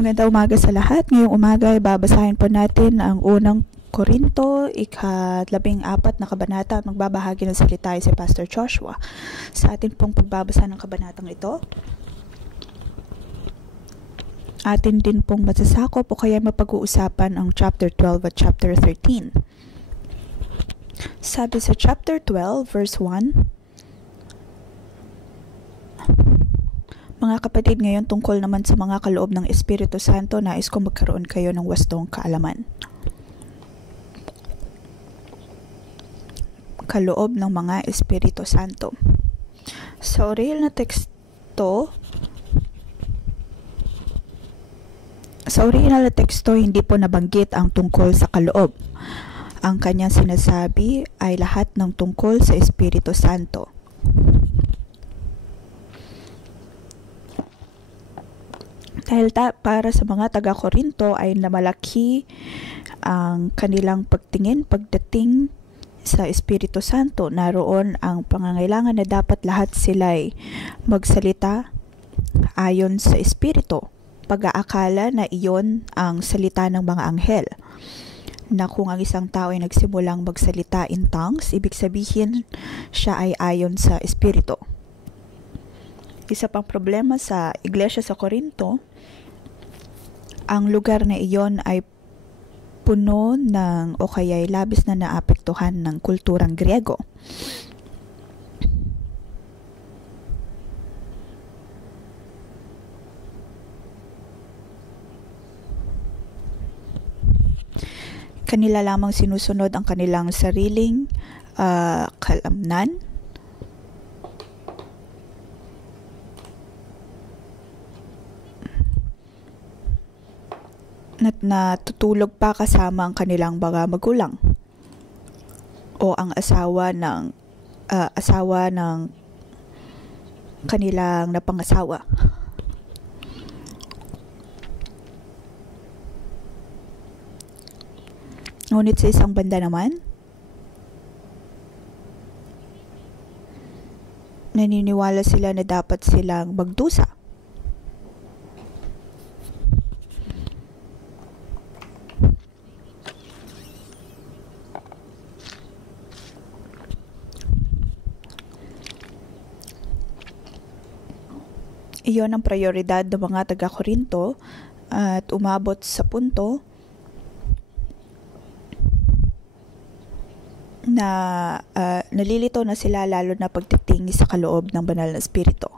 Magandang umaga sa lahat. Ngayong umaga ay babasahin po natin ang unang Korinto, ika-14 na kabanata at magbabahagi ng salita ay si Pastor Joshua. Sa atin pong pagbabasa ng kabanatang ito, atin din pong masasakop o kaya mapag-uusapan ang chapter 12 at chapter 13. Sabi sa chapter 12 verse 1, mga kapatid, ngayon tungkol naman sa mga kaloob ng Espiritu Santo, nais ko magkaroon kayo ng wastong kaalaman. Kaloob ng mga Espiritu Santo. Sa orihinal na teksto, hindi po nabanggit ang tungkol sa kaloob. Ang kanyang sinasabi ay lahat ng tungkol sa Espiritu Santo. Dahil para sa mga taga-Korinto ay namalaki ang kanilang pagtingin pagdating sa Espiritu Santo. Naroon ang pangangailangan na dapat lahat sila'y magsalita ayon sa Espiritu. Pag-aakala na iyon ang salita ng mga anghel. Na kung ang isang tao ay nagsimulang magsalita in tongues, ibig sabihin siya ay ayon sa Espiritu. Isa pang problema sa iglesia sa Korinto, ang lugar na iyon ay puno ng o kaya ay labis na naapektuhan ng kulturang Griego. Kanila lamang sinusunod ang kanilang sariling kalamnan. At natutulog pa kasama ang kanilang mga magulang o ang asawa ng kanilang napangasawa. Ngunit sa isang banda naman, naniniwala sila na dapat silang magdusa. Iyon ang prioridad ng mga taga-Korinto at umabot sa punto na nalilito na sila lalo na pagdating sa kaloob ng banal na Espiritu.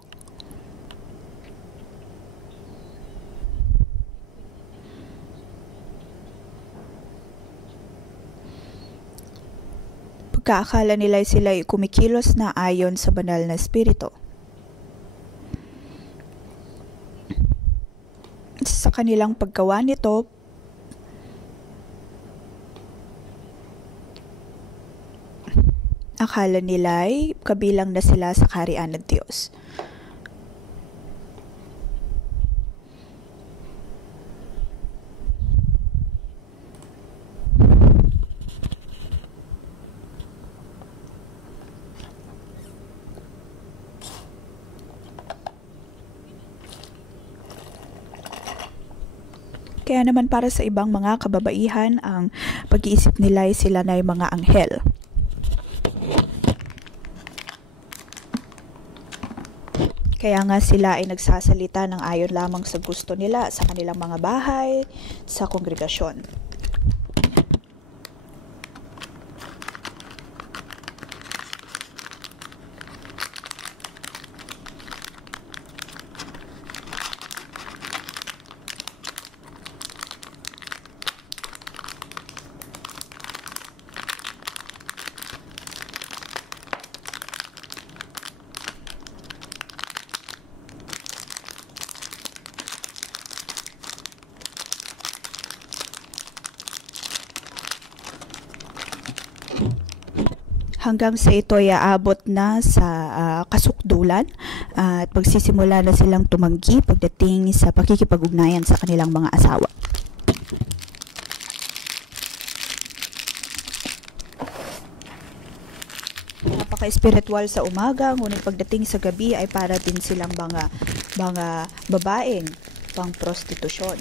Pagkaakala nila sila ay kumikilos na ayon sa banal na Espiritu. Sa kanilang paggawa nito, akala nila ay kabilang na sila sa kaharian ng Diyos. Kaya naman para sa ibang mga kababaihan, ang pag-iisip nila ay sila na ay mga anghel. Kaya nga sila ay nagsasalita ng ayon lamang sa gusto nila sa kanilang mga bahay, sa kongregasyon. Hanggang sa ito ay aabot na sa kasukdulan at pagsisimula na silang tumanggi pagdating sa pakikipag-ugnayan sa kanilang mga asawa. Napaka-espiritual sa umaga, ngunit pagdating sa gabi ay para din silang mga babaeng pang-prostitusyon.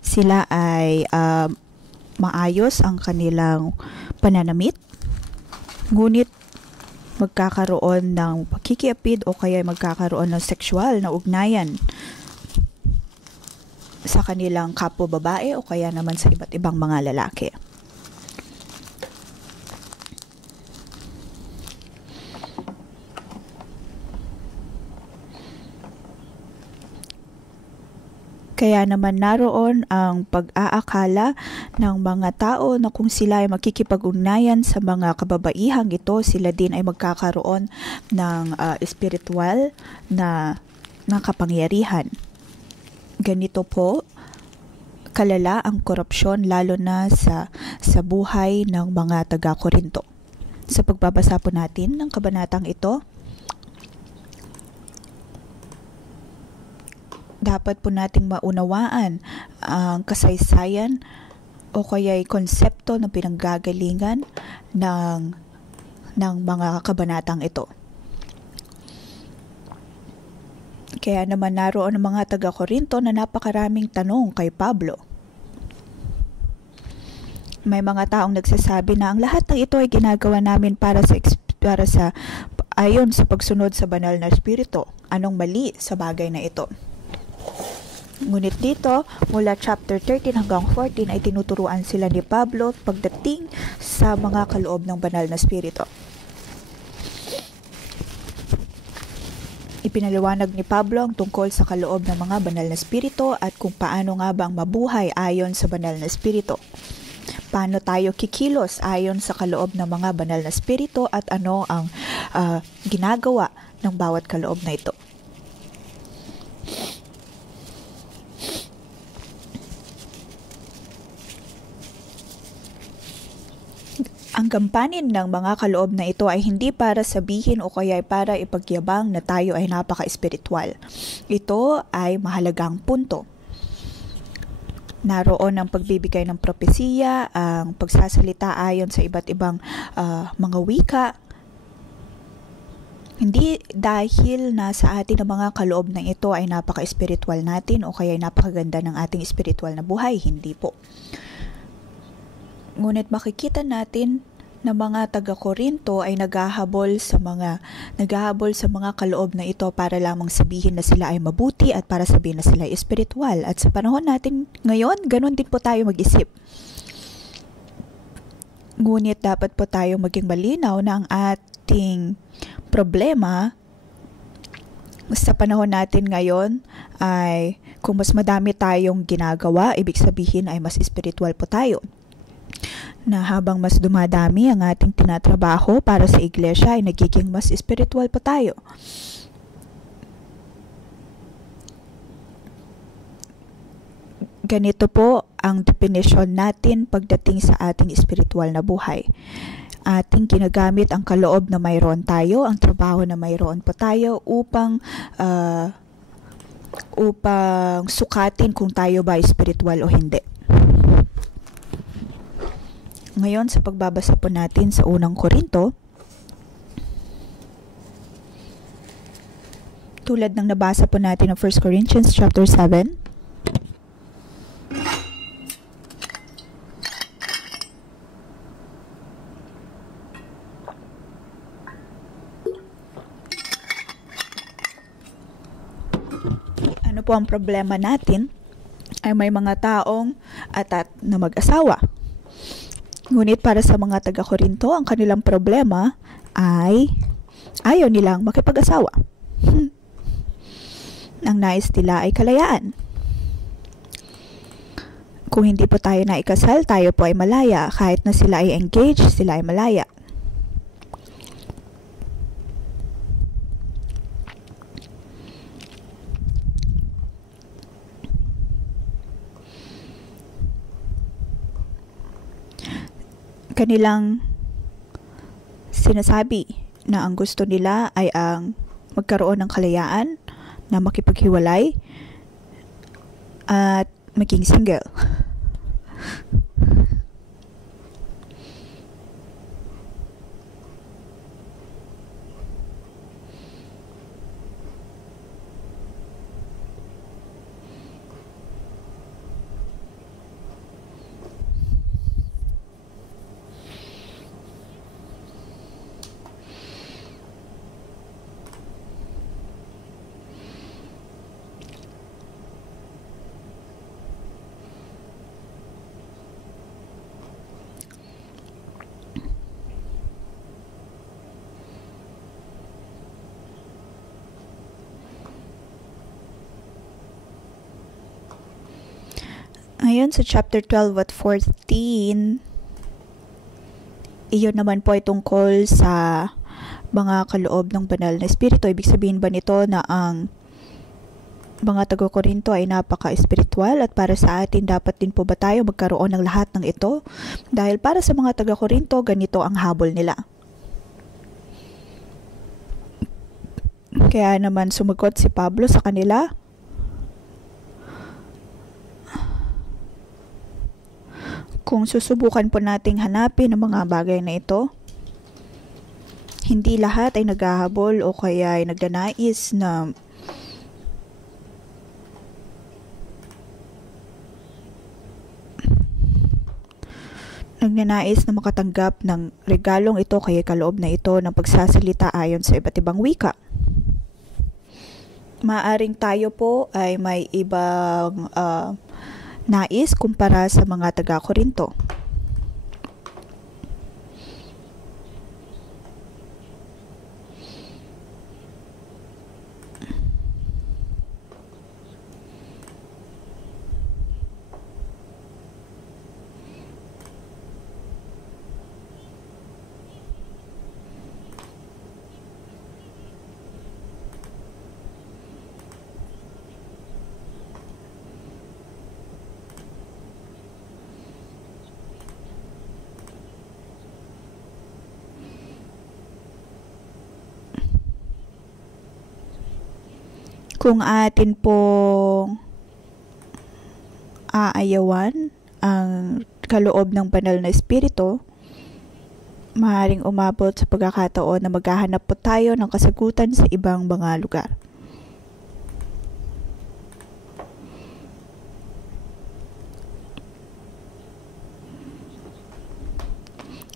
Sila ay maayos ang kanilang pananamit, ngunit magkakaroon ng pakikiapid o kaya magkakaroon ng sexual na ugnayan sa kanilang kapwa babae o kaya naman sa iba't ibang mga lalaki. Kaya naman naroon ang pag-aakala ng mga tao na kung sila ay makikipag-ugnayan sa mga kababaihang ito, sila din ay magkakaroon ng espiritual na kapangyarihan. Ganito po kalala ang korupsyon lalo na sa buhay ng mga taga-Korinto. Sa pagbabasa po natin ng kabanatang ito, dapat po nating maunawaan ang kasaysayan o kaya'y konsepto na pinanggagalingan ng mga kabanatang ito. Kaya naman naroon ang mga taga-Korinto na napakaraming tanong kay Pablo. May mga taong nagsasabi na ang lahat ng ito ay ginagawa namin para sa ayon sa pagsunod sa banal na espiritu. Anong mali sa bagay na ito? Ngunit dito, mula chapter 13 hanggang 14 ay tinuturuan sila ni Pablo pagdating sa mga kaloob ng banal na espiritu. Ipinaliwanag ni Pablo ang tungkol sa kaloob ng mga banal na espiritu at kung paano nga bang mabuhay ayon sa banal na espiritu. Paano tayo kikilos ayon sa kaloob ng mga banal na espiritu at ano ang ginagawa ng bawat kaloob na ito. Ang gampanin ng mga kaloob na ito ay hindi para sabihin o kaya para ipagyabang na tayo ay napaka-espiritual. Ito ay mahalagang punto. Naroon ang pagbibigay ng propesiya, ang pagsasalita ayon sa iba't ibang mga wika. Hindi dahil nasa atin ang mga kaloob na ito ay napaka-espiritual natin o kaya napakaganda ng ating espiritual na buhay. Hindi po. Ngunit makikita natin na mga taga-Korinto ay naghahabol sa mga kaloob na ito para lamang sabihin na sila ay mabuti at para sabihin na sila ay espiritual. At sa panahon natin ngayon, ganun din po tayo mag-isip. Ngunit dapat po tayo maging malinaw na ang ating problema sa panahon natin ngayon ay kung mas madami tayong ginagawa, ibig sabihin ay mas espiritual po tayo. Na habang mas dumadami ang ating tinatrabaho para sa iglesia ay nagiging mas espiritual pa tayo. Ganito po ang definition natin pagdating sa ating espiritual na buhay. Ating ginagamit ang kaloob na mayroon tayo, ang trabaho na mayroon po tayo upang sukatin kung tayo ba espiritual o hindi. Ngayon, sa pagbabasa po natin sa unang Korinto, tulad ng nabasa po natin ng 1 Corinthians chapter 7, ano po ang problema natin ay may mga taong atat na mag-asawa. Ngunit para sa mga taga-Korinto, ang kanilang problema ay ayaw nilang makipag-asawa. Ang nais nila ay kalayaan. Kung hindi po tayo naikasal, tayo po ay malaya. Kahit na sila ay engaged, sila ay malaya. Kanilang sinasabi na ang gusto nila ay ang magkaroon ng kalayaan na makipaghiwalay at maging single. Ngayon sa chapter 12 at 14, iyon naman po ay tungkol sa mga kaloob ng banal na espiritu. Ibig sabihin ba nito na ang mga taga-Korinto ay napaka-espiritual at para sa atin dapat din po ba tayo magkaroon ng lahat ng ito? Dahil para sa mga taga-Korinto, ganito ang habol nila. Kaya naman sumagot si Pablo sa kanila, kung susubukan po nating hanapin ang mga bagay na ito, hindi lahat ay naghahabol o kaya ay nagdanais na nagnanais na makatanggap ng regalong ito kaya kaloob na ito ng pagsasalita ayon sa iba't ibang wika. Maaring tayo po ay may ibang nais kumpara sa mga taga-Korinto. Kung atin pong aayawan ang kaloob ng banal na espiritu, maaaring umabot sa pagkakataon na maghahanap po tayo ng kasagutan sa ibang mga lugar.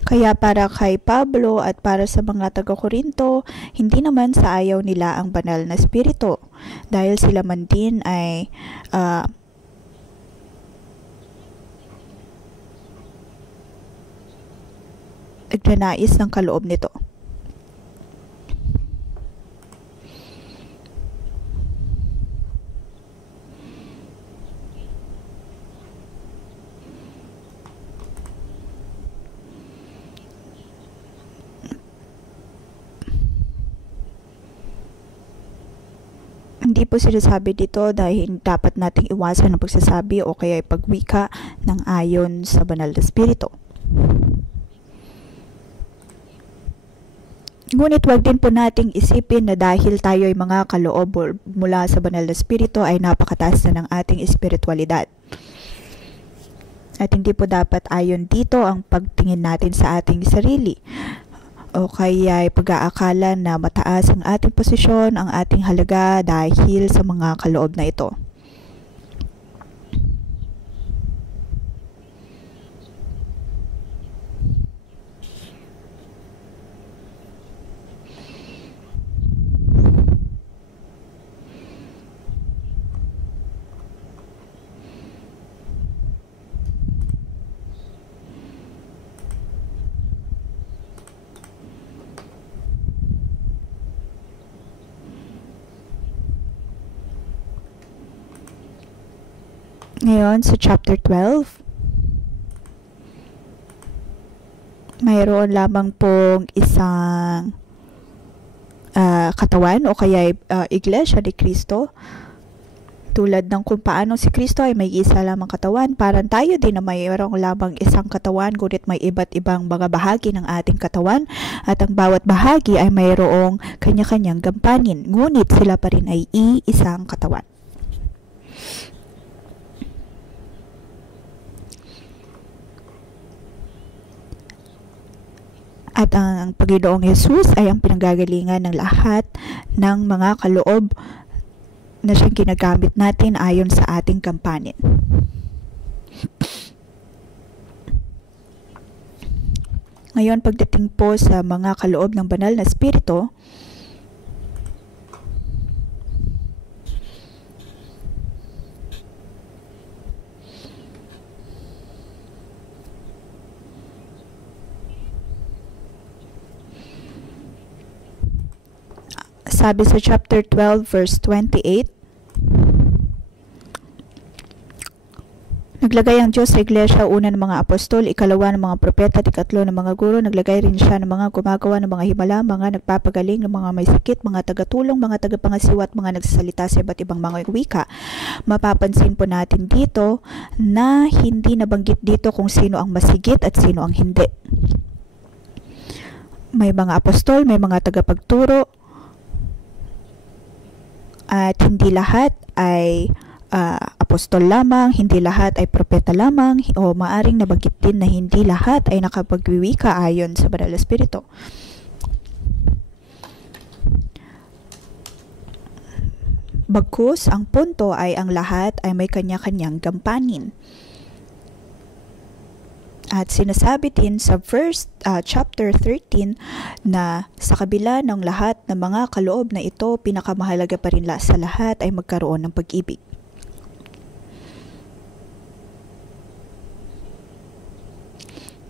Kaya para kay Pablo at para sa mga taga-Korinto, hindi naman sa ayaw nila ang banal na espiritu dahil sila man din ay nagnanais ng kaloob nito. Hindi po sinasabi dito dahil dapat nating iwasan ang pagsasabi o kaya pagwika ng ayon sa banal na espiritu. Ngunit wag din po nating isipin na dahil tayo ay mga kaloob mula sa banal na espiritu ay napakataas na ng ating espiritualidad. At hindi po dapat ayon dito ang pagtingin natin sa ating sarili. O kaya ay pag-aakala na mataas ang ating posisyon, ang ating halaga dahil sa mga kaloob na ito. Ngayon, sa chapter 12, mayroon lamang pong isang katawan o kaya iglesia ni Kristo. Tulad ng kung paano si Kristo ay may isa lamang katawan, parang tayo din na mayroong lamang isang katawan, ngunit may iba't ibang mga bahagi ng ating katawan at ang bawat bahagi ay mayroong kanya-kanyang gampanin, ngunit sila pa rin ay iisang katawan. At ang Panginoong Jesus ay ang pinanggagalingan ng lahat ng mga kaloob na siyang ginagamit natin ayon sa ating kampanin. Ngayon, pagdating po sa mga kaloob ng banal na espiritu, sabi sa chapter 12 verse 28, Naglagay ang Diyos sa iglesia, una ng mga apostol, ikalawa ng mga propeta, at ikatlo ng mga guro. Naglagay rin siya ng mga gumagawa ng mga himala, mga nagpapagaling ng mga may sakit, mga tagatulong, mga tagapangasiwa, at mga nagsasalita sa iba't ibang mga wika. Mapapansin po natin dito na hindi nabanggit dito kung sino ang masigit at sino ang hindi. May mga apostol, may mga tagapagturo, at hindi lahat ay apostol lamang, hindi lahat ay propeta lamang, o maaring nabanggit din na hindi lahat ay nakapagwiwika ayon sa Banal na Espiritu. Bagkus, ang punto ay ang lahat ay may kanya-kanyang gampanin. At sinasabi din sa chapter 13 na sa kabila ng lahat ng mga kaloob na ito, pinakamahalaga pa rin sa lahat ay magkaroon ng pag-ibig.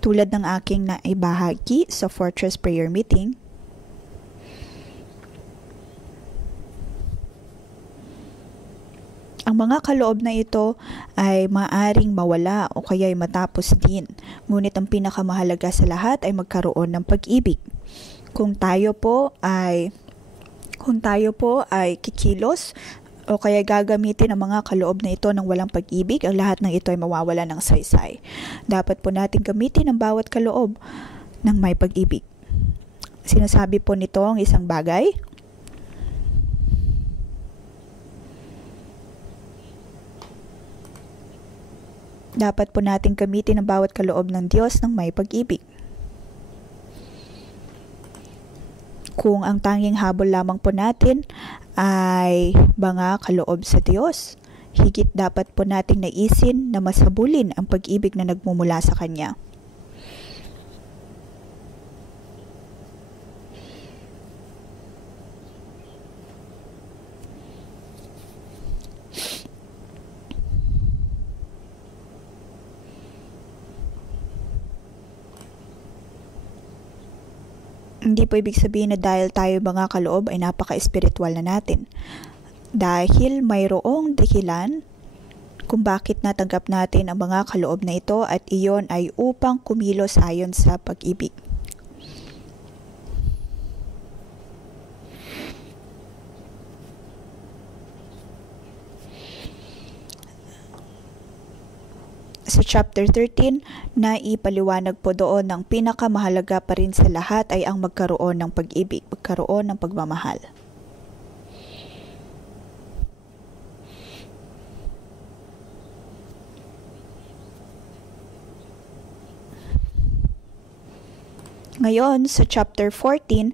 Tulad ng aking naibahagi sa Fortress Prayer Meeting, ang mga kaloob na ito ay maaring mawala o kaya ay matapos din. Ngunit ang pinakamahalaga sa lahat ay magkaroon ng pag-ibig. Kung tayo po ay kikilos o kaya gagamitin ang mga kaloob na ito ng walang pag-ibig, ang lahat ng ito ay mawawala ng saysay. Dapat po natin gamitin ang bawat kaloob ng may pag-ibig. Sinasabi po nito ang isang bagay. Dapat po natin gamitin ang bawat kaloob ng Diyos ng may pag-ibig. Kung ang tanging habol lamang po natin ay mga kaloob sa Diyos, higit dapat po nating naisin na masabulin ang pag-ibig na nagmumula sa Kanya. Hindi po ibig sabihin na dahil tayo mga kaloob ay napaka-espiritual na natin. Dahil mayroong dahilan kung bakit natanggap natin ang mga kaloob na ito at iyon ay upang kumilos ayon sa pag-ibig. Sa chapter 13, naipaliwanag po doon ng pinakamahalaga pa rin sa lahat ay ang magkaroon ng pag-ibig, magkaroon ng pagmamahal. Ngayon, sa chapter 14,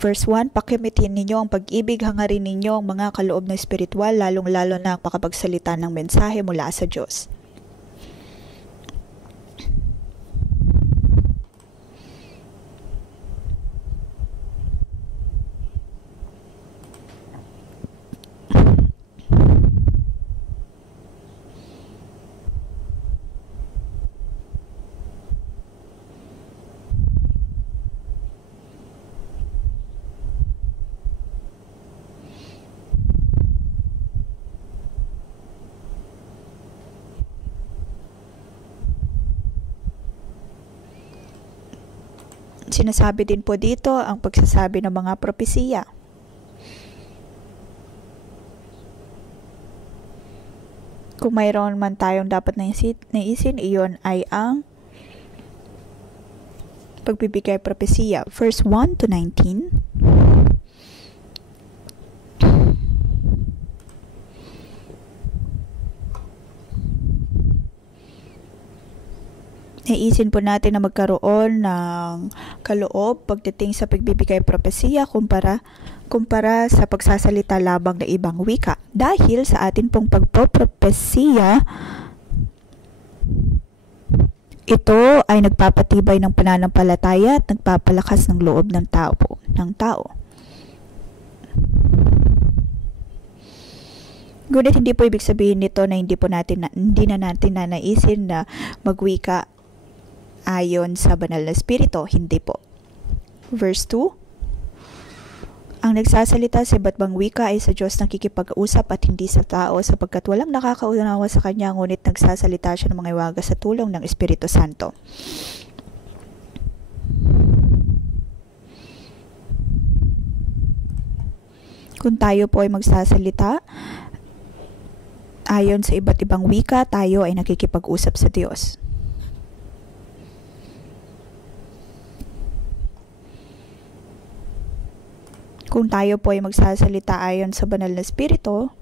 verse 1, pakimitin ninyo ang pag-ibig, hangarin ninyo ang mga kaloob na espiritual, lalong-lalo na ang makapagsalita ng mensahe mula sa Diyos. Sinasabi din po dito ang pagsasabi ng mga propesiya. Kung mayroon man tayong dapat naisin, iyon ay ang pagbibigay propesiya. Verse 1 to 19. Naisin po natin na magkaroon ng kaloob pagdating sa pagbibigay propesiya kumpara sa pagsasalita labang na ibang wika. Dahil sa atin pong pagpropesiya, ito ay nagpapatibay ng pananampalataya at nagpapalakas ng loob ng tao. Ngunit hindi po ibig sabihin nito na hindi na natin naisin na magwika ayon sa Banal na Espiritu. Hindi po. Verse 2, Ang nagsasalita sa iba't ibang wika ay sa Diyos nakikipag-usap at hindi sa tao sapagkat walang nakakaunawa sa Kanya ngunit nagsasalita siya ng mga iwaga sa tulong ng Espiritu Santo. Kung tayo po ay magsasalita ayon sa iba't ibang wika, tayo ay nakikipag-usap sa Diyos. Kung tayo po ay magsasalita ayon sa banal na Espiritu,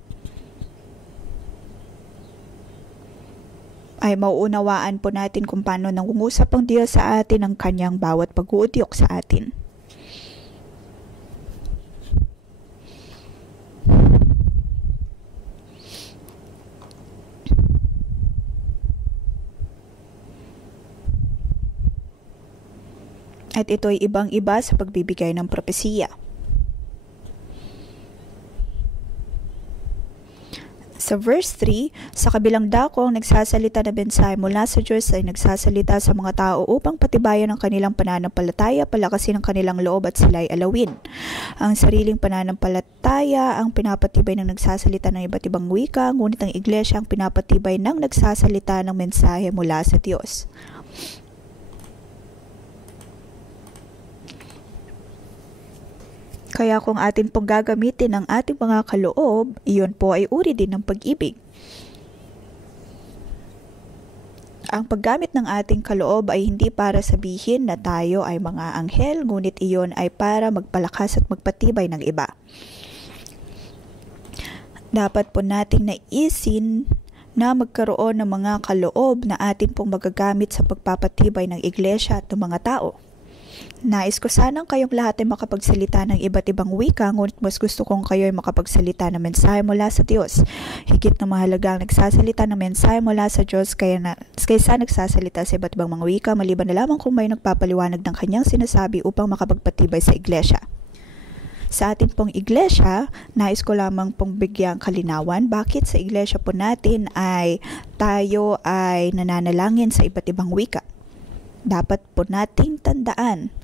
ay mauunawaan po natin kung paano nangungusap ang Diyos sa atin ang Kanyang bawat pag-uudyok sa atin. At ito ay ibang-iba sa pagbibigay ng propesiya. Sa verse 3, sa kabilang dako ang nagsasalita na mensahe mula sa Diyos ay nagsasalita sa mga tao upang patibayan ang kanilang pananampalataya, palakasin ang kanilang loob at sila'y alawin. Ang sariling pananampalataya ang pinapatibay ng nagsasalita ng iba't ibang wika, ngunit ang iglesia ang pinapatibay ng nagsasalita ng mensahe mula sa Diyos. Kaya kung atin pong gagamitin ang ating mga kaloob, iyon po ay uri din ng pag-ibig. Ang paggamit ng ating kaloob ay hindi para sabihin na tayo ay mga anghel, ngunit iyon ay para magpalakas at magpatibay ng iba. Dapat po nating naisin na magkaroon ng mga kaloob na atin pong magagamit sa pagpapatibay ng iglesia at ng mga tao. Nais ko sanang kayong lahat ay makapagsalita ng iba't ibang wika, ngunit mas gusto kong kayo ay makapagsalita ng mensahe mula sa Diyos. Higit na mahalaga ang nagsasalita ng mensahe mula sa Diyos kaysa nagsasalita sa iba't ibang mga wika, maliban na lamang kung may nagpapaliwanag ng kanyang sinasabi upang makapagpatibay sa iglesia. Sa atin pong iglesia, nais ko lamang pong bigyang kalinawan bakit sa iglesia po natin ay tayo ay nananalangin sa iba't ibang wika. Dapat po nating tandaan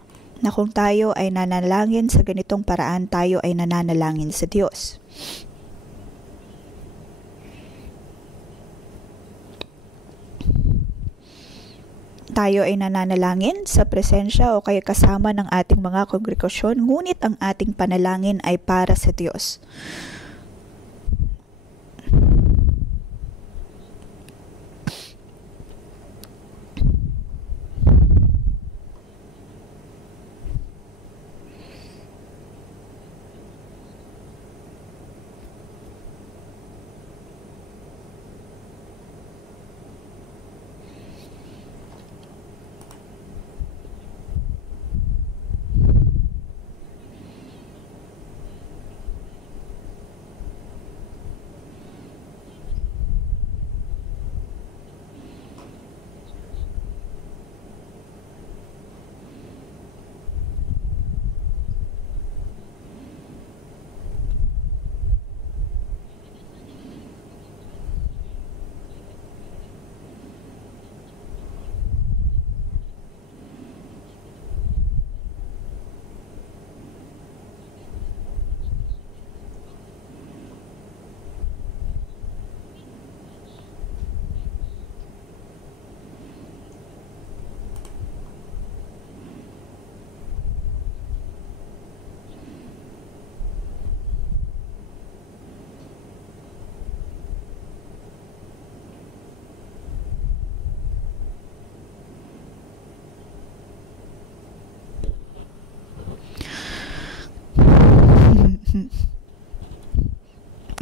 na kung tayo ay nanalangin sa ganitong paraan, tayo ay nananalangin sa Diyos. Tayo ay nananalangin sa presensya o kaya kasama ng ating mga kongregasyon, ngunit ang ating panalangin ay para sa Diyos.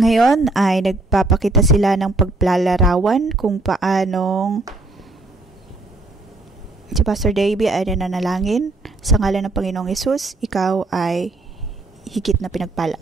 Ngayon ay nagpapakita sila ng paglalarawan kung paanong si Pastor Davey ay nananalangin sa ngalan ng Panginoong Hesus, ikaw ay higit na pinagpala.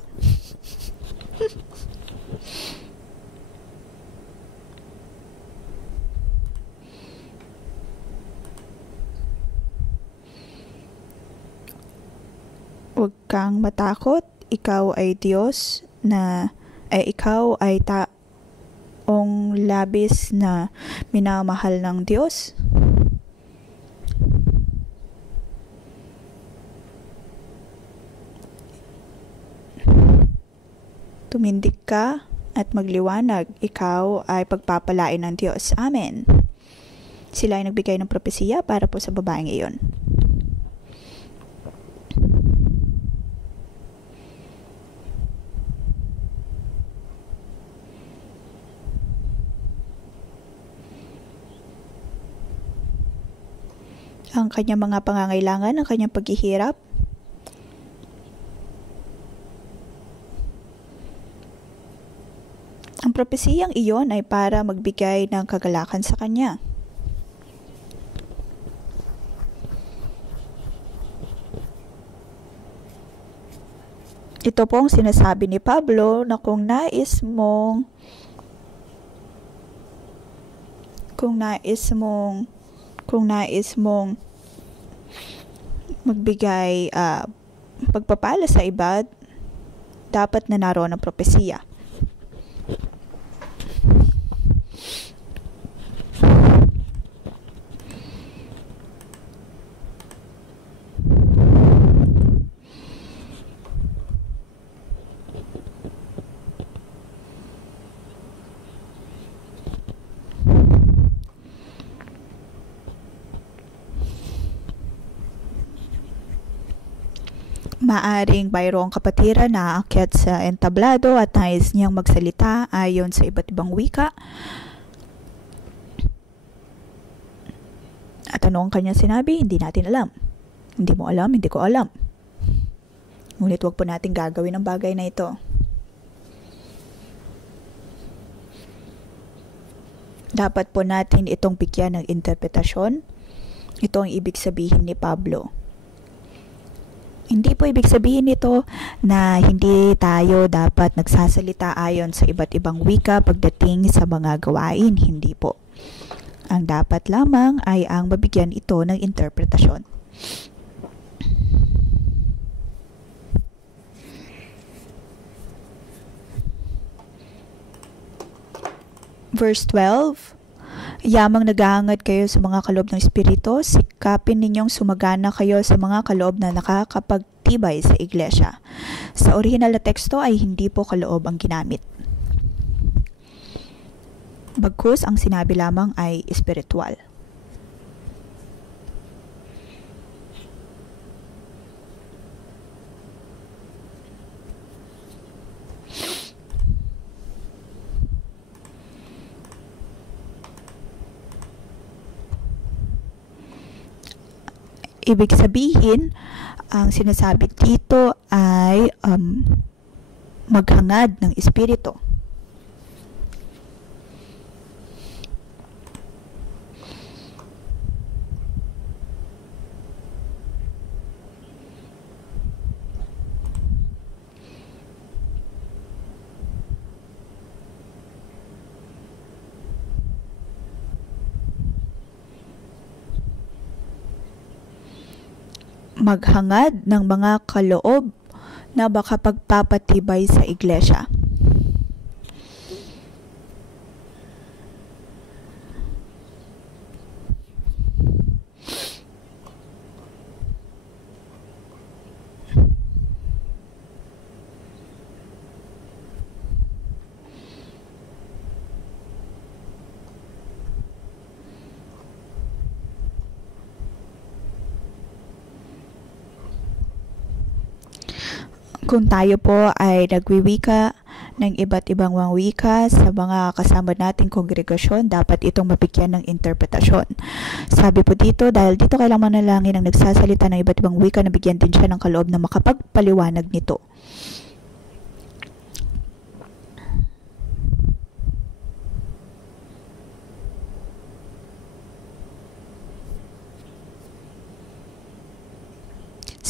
Huwag kang matakot, ikaw ay Diyos na ikaw ay taong labis na minamahal ng Diyos. Tumindig ka at magliwanag, ikaw ay pagpapalain ng Diyos. Amen. Sila ay nagbigay ng propesiya para po sa babaeng iyon. Ang kanyang mga pangangailangan, ang kanyang paghihirap, ang propesiyang iyon ay para magbigay ng kagalakan sa kanya. Ito pong sinasabi ni Pablo na kung nais mong magbigay pagpapala sa iba, dapat na naroon ang propesiya. Maaring mayroong kapatiran na aakyat sa entablado at nais niyang magsalita ayon sa iba't ibang wika. At ano ang kanyang sinabi? Hindi natin alam. Hindi mo alam, hindi ko alam. Ngunit wag po natin gagawin ang bagay na ito. Dapat po natin itong bigyan ng interpretasyon. Ito ang ibig sabihin ni Pablo. Hindi po ibig sabihin nito na hindi tayo dapat nagsasalita ayon sa iba't ibang wika pagdating sa mga gawain. Hindi po. Ang dapat lamang ay ang mabigyan ito ng interpretasyon. Verse 12, yamang naghahangad kayo sa mga kaloob ng Espiritu, sikapin ninyong sumagana kayo sa mga kaloob na nakakapagtibay sa iglesia. Sa original na teksto ay hindi po kaloob ang ginamit. Bagkus ang sinabi lamang ay espiritual. Ibig sabihin, ang sinasabi dito ay maghangad ng espiritu. Maghangad ng mga kaloob na baka pagpapatibay sa iglesia. Kung tayo po ay nagwiwika ng iba't ibang mga wika sa mga kasama nating kongregasyon, dapat itong mabigyan ng interpretasyon. Sabi po dito, dahil dito kailangan manalangin ang nagsasalita ng iba't ibang wika na bigyan din siya ng kaloob na makapagpaliwanag nito.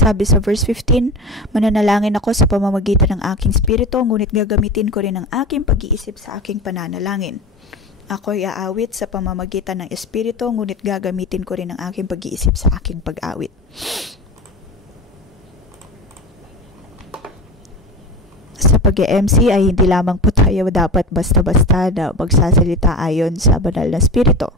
Sabi sa verse 15, mananalangin ako sa pamamagitan ng aking spirito, ngunit gagamitin ko rin ang aking pag-iisip sa aking pananalangin. Ako'y aawit sa pamamagitan ng espiritu, ngunit gagamitin ko rin ang aking pag-iisip sa aking pag-awit. Sa pag-MC ay hindi lamang po tayo dapat basta-basta na magsasalita ayon sa banal na spirito.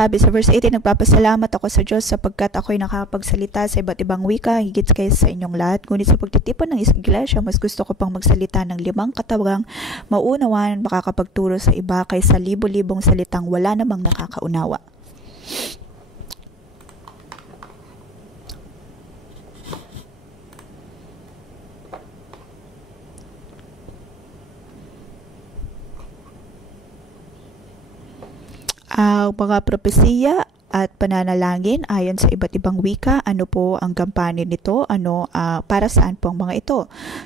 Sabi sa verse 18, nagpapasalamat ako sa Diyos sapagkat ako'y nakapagsalita sa iba't ibang wika, higit kaysa sa inyong lahat. Ngunit sa pagtitipon ng iglesia, mas gusto ko pang magsalita ng 5 katawang maunawan, makakapagturo sa iba kaysa libo-libong salitang wala namang nakakaunawa. Ang mga propesiya at pananalangin ayon sa iba't ibang wika, ano po ang gampanin nito? Para saan po ang mga ito?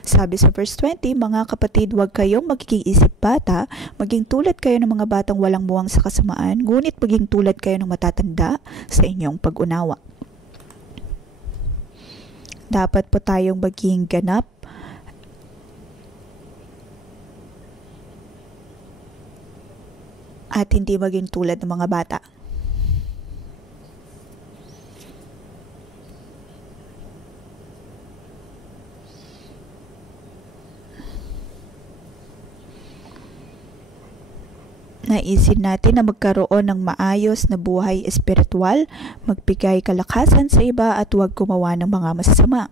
Sabi sa verse 20, mga kapatid, huwag kayong magiging-isip bata, maging tulad kayo ng mga batang walang muwang sa kasamaan, ngunit maging tulad kayo ng matatanda sa inyong pag-unawa. Dapat po tayong maging ganap at hindi maging tulad ng mga bata. Naisin natin na magkaroon ng maayos na buhay espiritual, magbigay kalakasan sa iba at huwag gumawa ng mga masasama.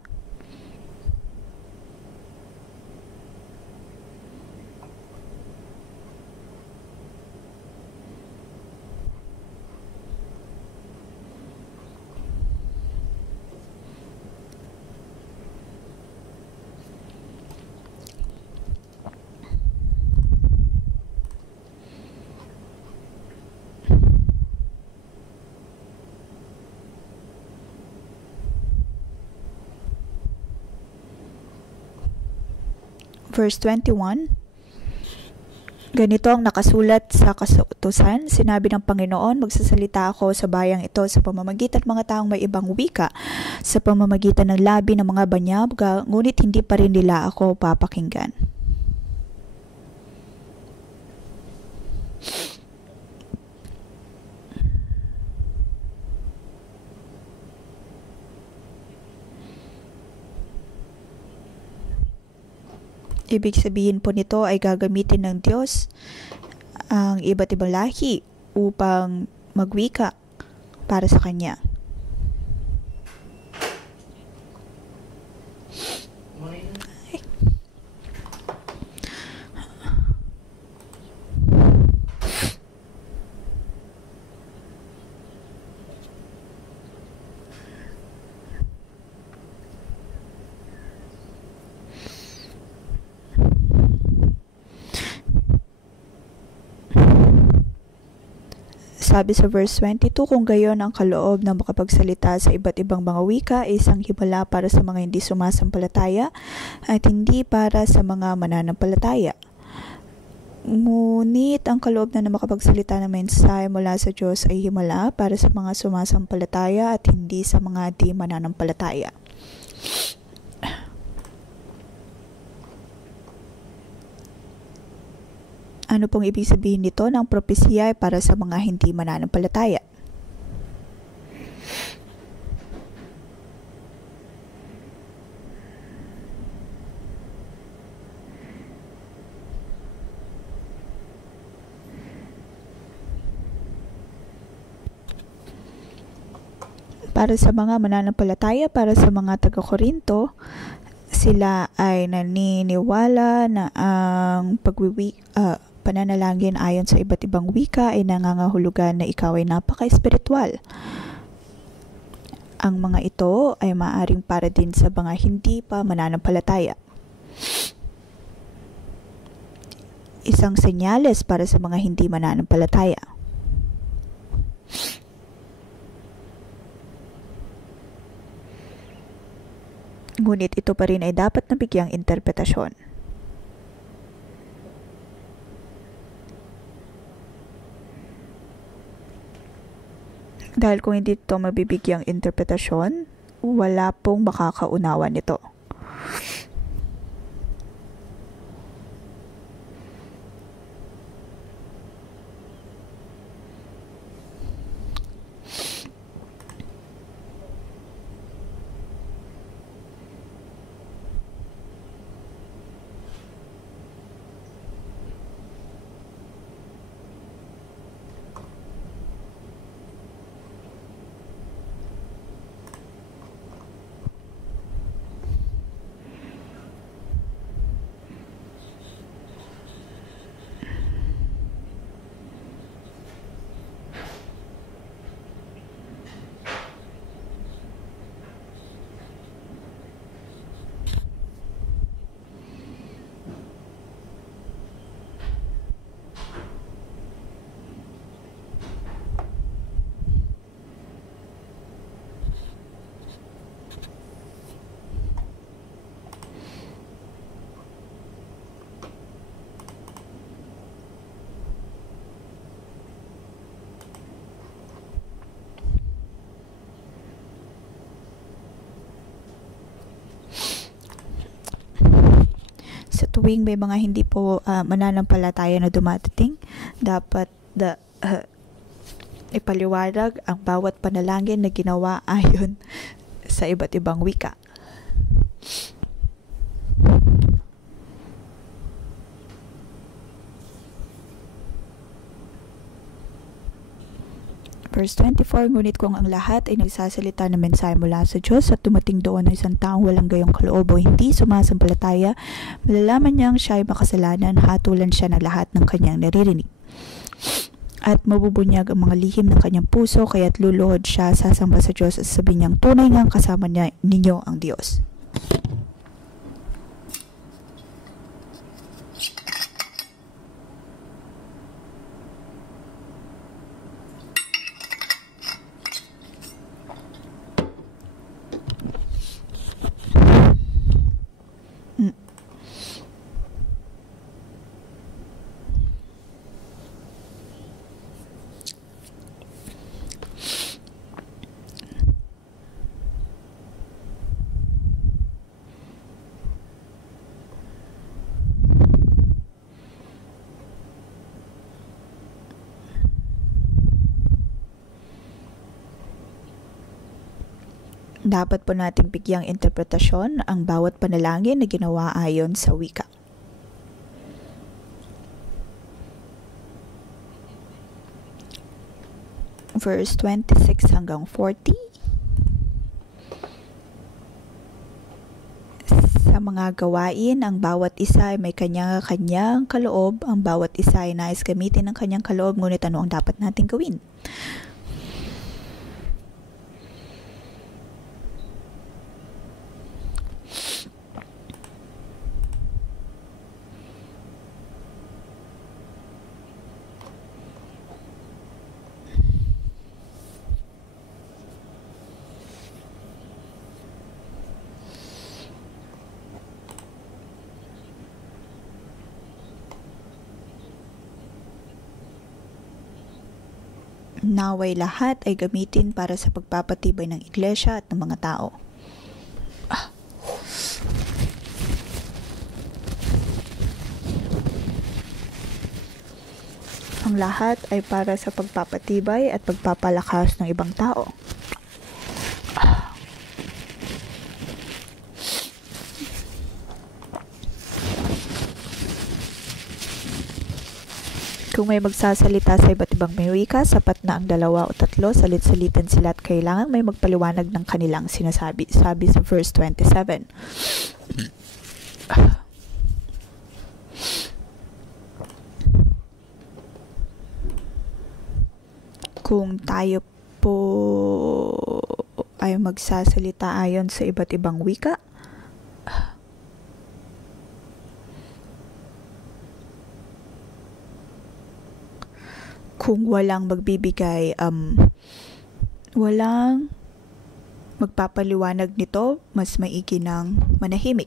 Verse 21, ganito ang nakasulat sa kasautusan, sinabi ng Panginoon, magsasalita ako sa bayang ito sa pamamagitan ng mga taong may ibang wika, sa pamamagitan ng labi ng mga banyaga, ngunit hindi pa rin nila ako papakinggan. Ibig sabihin po nito ay gagamitin ng Diyos ang iba't ibang lahi upang magwika para sa Kanya. Sabi sa verse 22, kung gayon ang kaloob na makapagsalita sa iba't ibang mga wika ay isang himala para sa mga hindi sumasampalataya at hindi para sa mga mananampalataya. Ngunit ang kaloob na makapagsalita ng mensahe mula sa Diyos ay himala para sa mga sumasampalataya at hindi sa mga di mananampalataya. Ano pong ibig sabihin nito ng propesya ay para sa mga hindi mananampalataya? Para sa mga mananampalataya, para sa mga taga-Korinto, sila ay naniniwala na ang pananalangin ayon sa iba't ibang wika ay nangangahulugan na ikaw ay napaka-espiritual. Ang mga ito ay maaaring para din sa mga hindi pa mananampalataya. Isang senyales para sa mga hindi mananampalataya. Ngunit ito pa rin ay dapat nabigyang interpretasyon. Dahil kung hindi ito mabibigyang interpretasyon, wala pong makakaunawa nito. tuwing may mga hindi po mananampalataya na dumadating, dapat ipaliwanag ang bawat panalangin na ginawa ayon sa iba't ibang wika. Verse 24, ngunit kung ang lahat ay nagsasalita ng mensahe mula sa Diyos at dumating doon ng isang taong walang gayong kaloob o hindi sumasampalataya, malalaman niyang siya ay makasalanan, hatulan siya ng lahat ng kanyang naririnig. At mabubunyag ang mga lihim ng kanyang puso, kaya't luluhod siya, sasamba sa Diyos at sabihin niyang tunay ngang kasama ninyo ang Diyos. Dapat po nating bigyang interpretasyon ang bawat panalangin na ginawa ayon sa wika. Verse 26 hanggang 40. Sa mga gawain, ang bawat isa ay may kanya-kanyang kaloob. Ang bawat isa ay nais gamitin ng kanyang kaloob, ngunit ano ang dapat nating gawin? Naway lahat ay gamitin para sa pagpapatibay ng iglesia at ng mga tao. Ang lahat ay para sa pagpapatibay at pagpapalakas ng ibang tao. Kung may magsasalita sa iba't ibang may wika, sapat na ang 2 o 3, salit-salitan sila at kailangan may magpaliwanag ng kanilang sinasabi. Sabi sa verse 27. Kung tayo po ay magsasalita ayon sa iba't ibang wika, kung walang magbibigay, walang magpapaliwanag nito, mas maigi ng manahimik.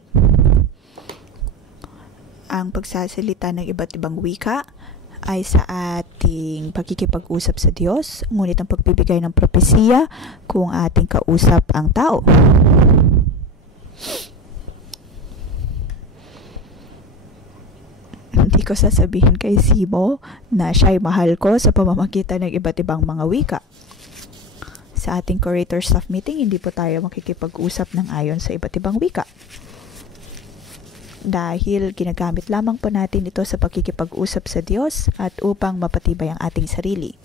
Ang pagsasalita ng iba't ibang wika ay sa ating pagkikipag-usap sa Diyos, ngunit ang pagbibigay ng propesiya kung ating kausap ang tao. Hindi ko sasabihin kay Simo na siya'y mahal ko sa pamamagitan ng iba't ibang mga wika. Sa ating curator staff meeting, hindi po tayo makikipag-usap ng ayon sa iba't ibang wika. Dahil ginagamit lamang po natin ito sa pagkikipag-usap sa Diyos at upang mapatibay ang ating sarili.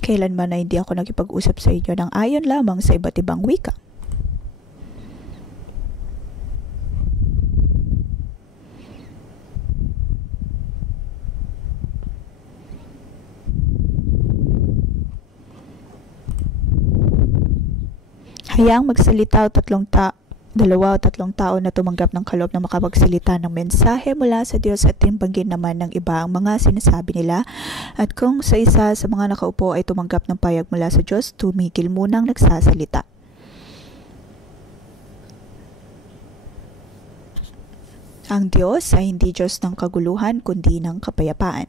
Kailanman na hindi ako nakipag-usap sa inyo ng ayon lamang sa iba't ibang wika. Hayaang magsalita 2 o 3 tao na tumanggap ng kaloob na makapagsalita ng mensahe mula sa Diyos at timbangin naman ng iba ang mga sinasabi nila. At kung sa isa sa mga nakaupo ay tumanggap ng payag mula sa Diyos, tumigil munang nagsasalita. Ang Diyos ay hindi Diyos ng kaguluhan kundi ng kapayapaan.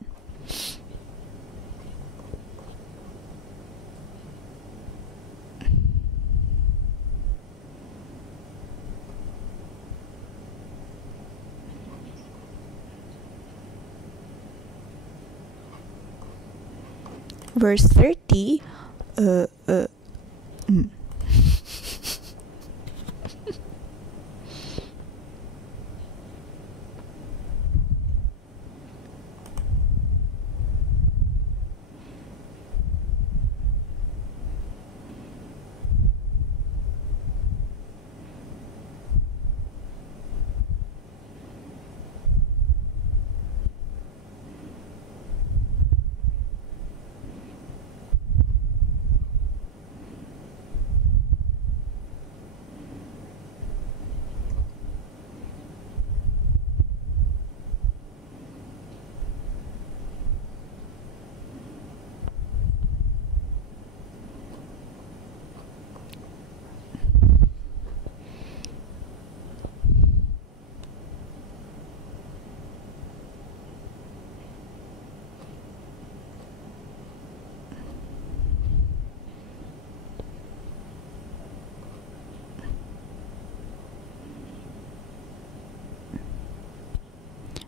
verse 30,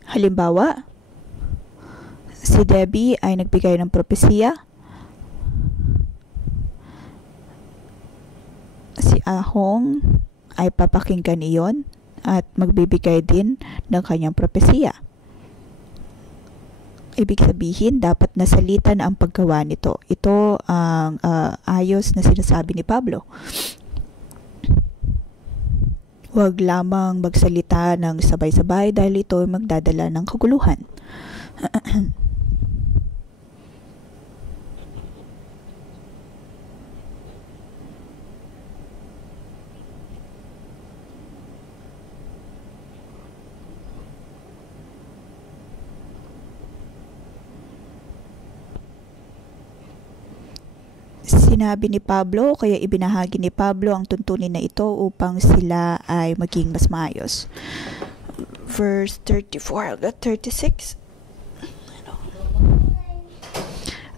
halimbawa, si Debbie ay nagbigay ng propesiya, si Ahong ay papakinggan iyon at magbibigay din ng kanyang propesiya. Ibig sabihin, dapat nasalita na ang paggawa nito. Ito ang ayos na sinasabi ni Pablo. Huwag lamang magsalita ng sabay-sabay dahil ito ay magdadala ng kaguluhan. Sinabi ni Pablo, kaya ibinahagi ni Pablo ang tuntunin na ito upang sila ay maging mas maayos. Verse 34 hanggang 36.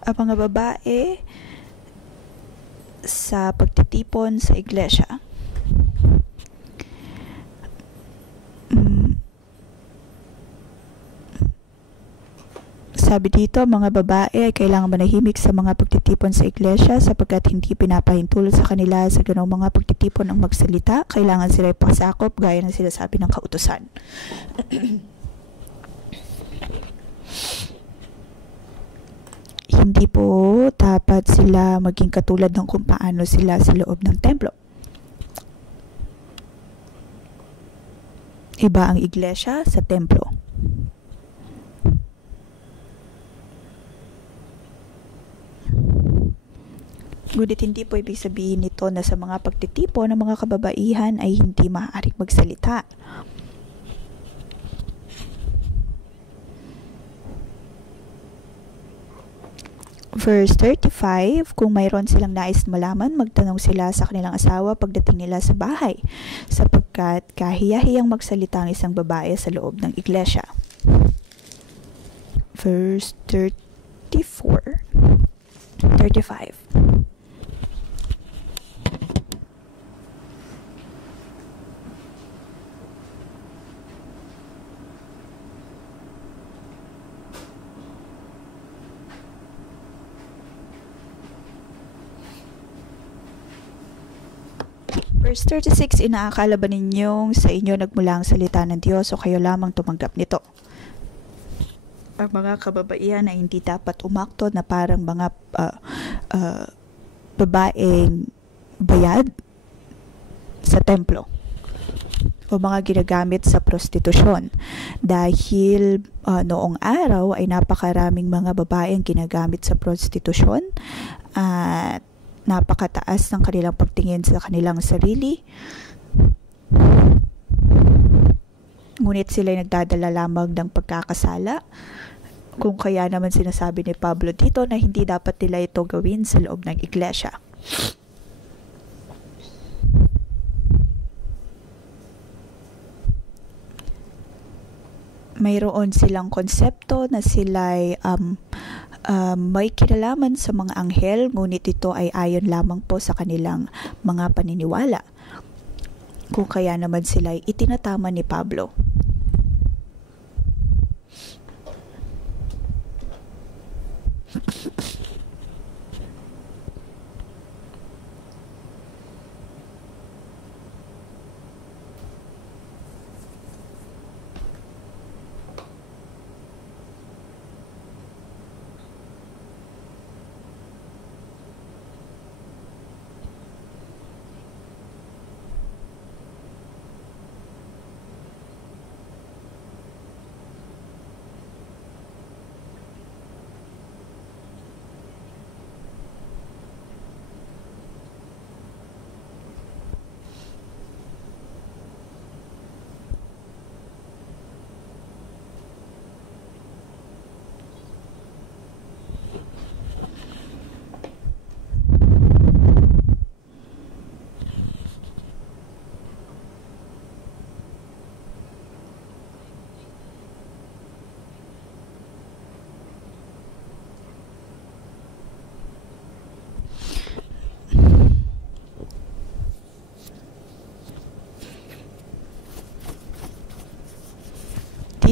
Ang mga babae sa pagtitipon sa iglesia. Sabi dito, mga babae ay kailangan manahimik sa mga pagtitipon sa iglesia sapagkat hindi pinapahintulot sa kanila sa ganong mga pagtitipon ang magsalita. Kailangan sila ipasakop gaya ng sinasabi ng kautusan. Hindi po dapat sila maging katulad ng kung paano sila sa loob ng templo. Iba ang iglesia sa templo. Ngunit hindi po ibig sabihin nito na sa mga pagtitipon ng mga kababaihan ay hindi maaaring magsalita. Verse 35, kung mayroon silang nais malaman, magtanong sila sa kanilang asawa pagdating nila sa bahay, sapagkat kahiya-hiyang magsalita ang isang babae sa loob ng iglesia. Verse 35. Verse 36, inaakala ba ninyong sa inyo nagmula ang salita ng Diyos o kayo lamang tumanggap nito? Ang mga kababaihan ay hindi dapat umakto na parang mga babaeng bayad sa templo o mga ginagamit sa prostitusyon. Dahil noong araw ay napakaraming mga babaeng ginagamit sa prostitusyon at napakataas ng kanilang pagtingin sa kanilang sarili. Ngunit sila ay nagdadala lamang ng pagkakasala. Kung kaya naman sinasabi ni Pablo dito na hindi dapat nila ito gawin sa loob ng iglesia. Mayroon silang konsepto na sila'y may kinalaman sa mga anghel, ngunit ito ay ayon lamang po sa kanilang mga paniniwala. Kung kaya naman sila ay itinatama ni Pablo.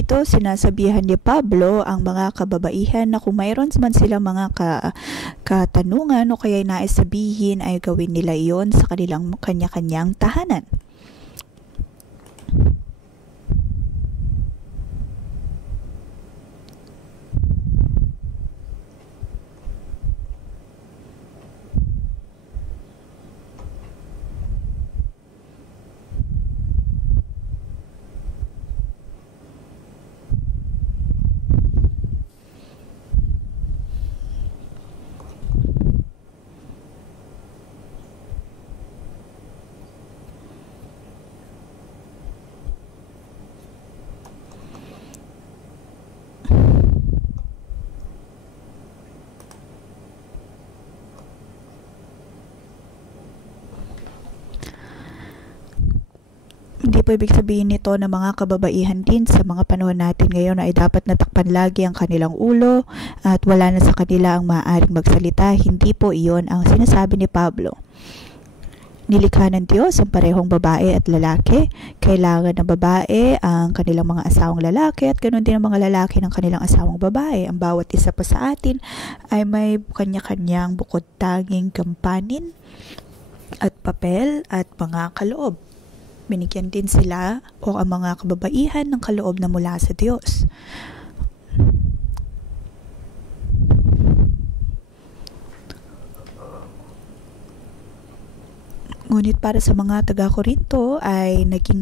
dito, sinasabihan ni Pablo ang mga kababaihan na kung mayroon man sila mga katanungan o kaya nais sabihin ay gawin nila iyon sa kanilang kanya-kanyang tahanan. Hindi po ibig sabihin nito na mga kababaihan din sa mga panahon natin ngayon ay dapat natakpan lagi ang kanilang ulo at wala na sa kanila ang maaaring magsalita. Hindi po iyon ang sinasabi ni Pablo. Nilikha ng Diyos ang parehong babae at lalaki. Kailangan ng babae ang kanilang mga asawang lalaki at ganoon din ang mga lalaki ng kanilang asawang babae. Ang bawat isa pa sa atin ay may kanya-kanyang bukod tanging gampanin at papel at mga kaloob. Binigyan din sila o ang mga kababaihan ng kaloob na mula sa Diyos. Ngunit para sa mga taga-Korinto ay naging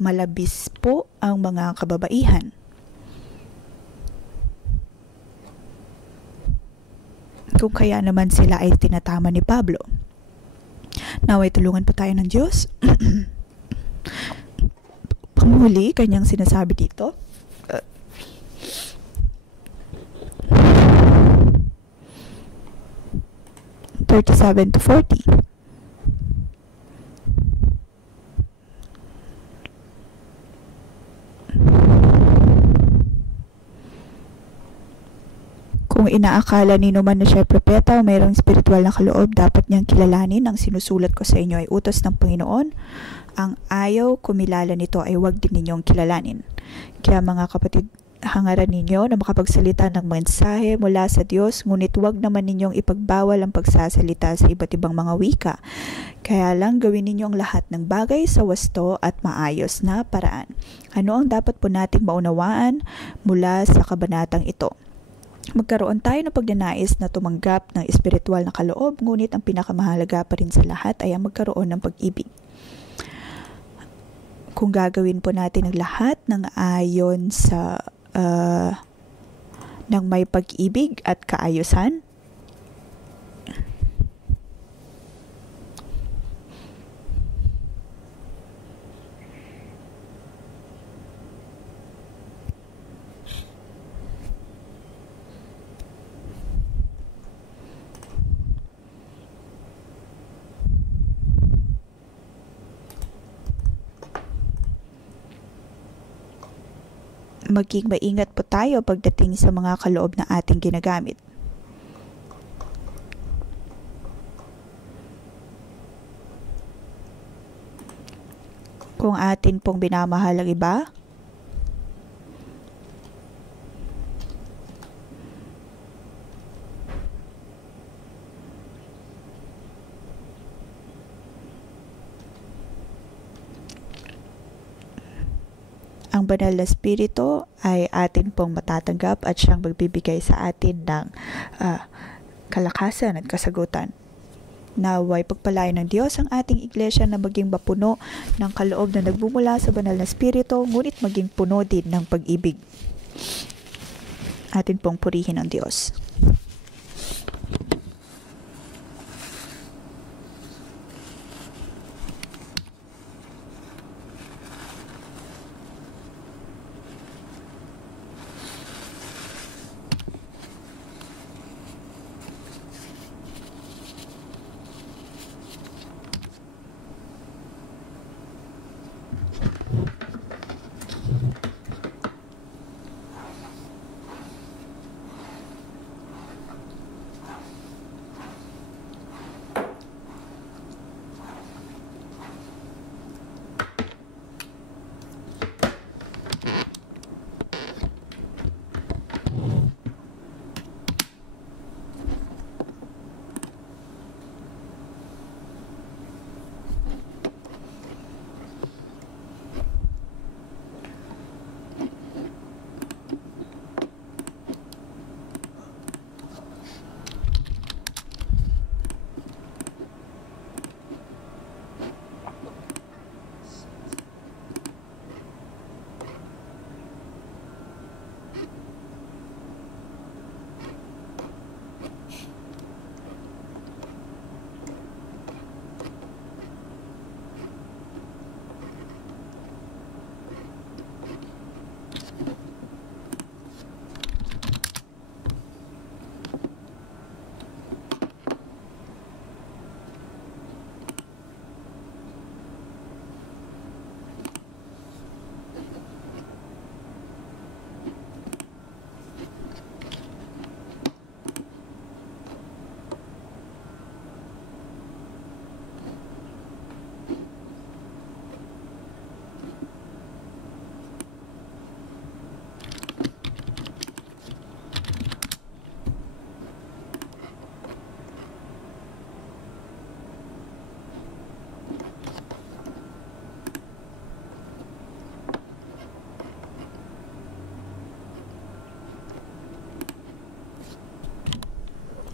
malabis po ang mga kababaihan. Kung kaya naman sila ay tinatama ni Pablo. Naway tulungan po tayo ng Diyos. Pamuli, kanyang sinasabi dito. (37 to 40). Kung inaakala ni man na siya propeta o mayroong spiritual na kaloob, dapat niyang kilalanin ang sinusulat ko sa inyo ay utos ng Panginoon. Ang ayaw kumilala nito ay huwag din ninyong kilalanin. Kaya mga kapatid, hangaran ninyo na makapagsalita ng mensahe mula sa Diyos, ngunit huwag naman ninyong ipagbawal ang pagsasalita sa iba't ibang mga wika. Kaya lang gawin ninyo ang lahat ng bagay sa wasto at maayos na paraan. Ano ang dapat po nating maunawaan mula sa kabanatang ito? Magkaroon tayo ng pagnanais na tumanggap ng espiritual na kaloob, ngunit ang pinakamahalaga pa rin sa lahat ay ang magkaroon ng pag-ibig. Kung gagawin po natin ang lahat ng ayon sa ng may pag-ibig at kaayusan, maging maingat po tayo pagdating sa mga kaloob na ating ginagamit. Kung atin pong binamahal ang iba, ang banal na Espiritu ay atin pong matatanggap at siyang magbibigay sa atin ng kalakasan at kasagutan. Naway pagpalain ng Diyos ang ating iglesia na maging mapuno ng kaloob na nagbumula sa banal na Espiritu, ngunit maging puno din ng pag-ibig. Atin pong purihin ang Diyos.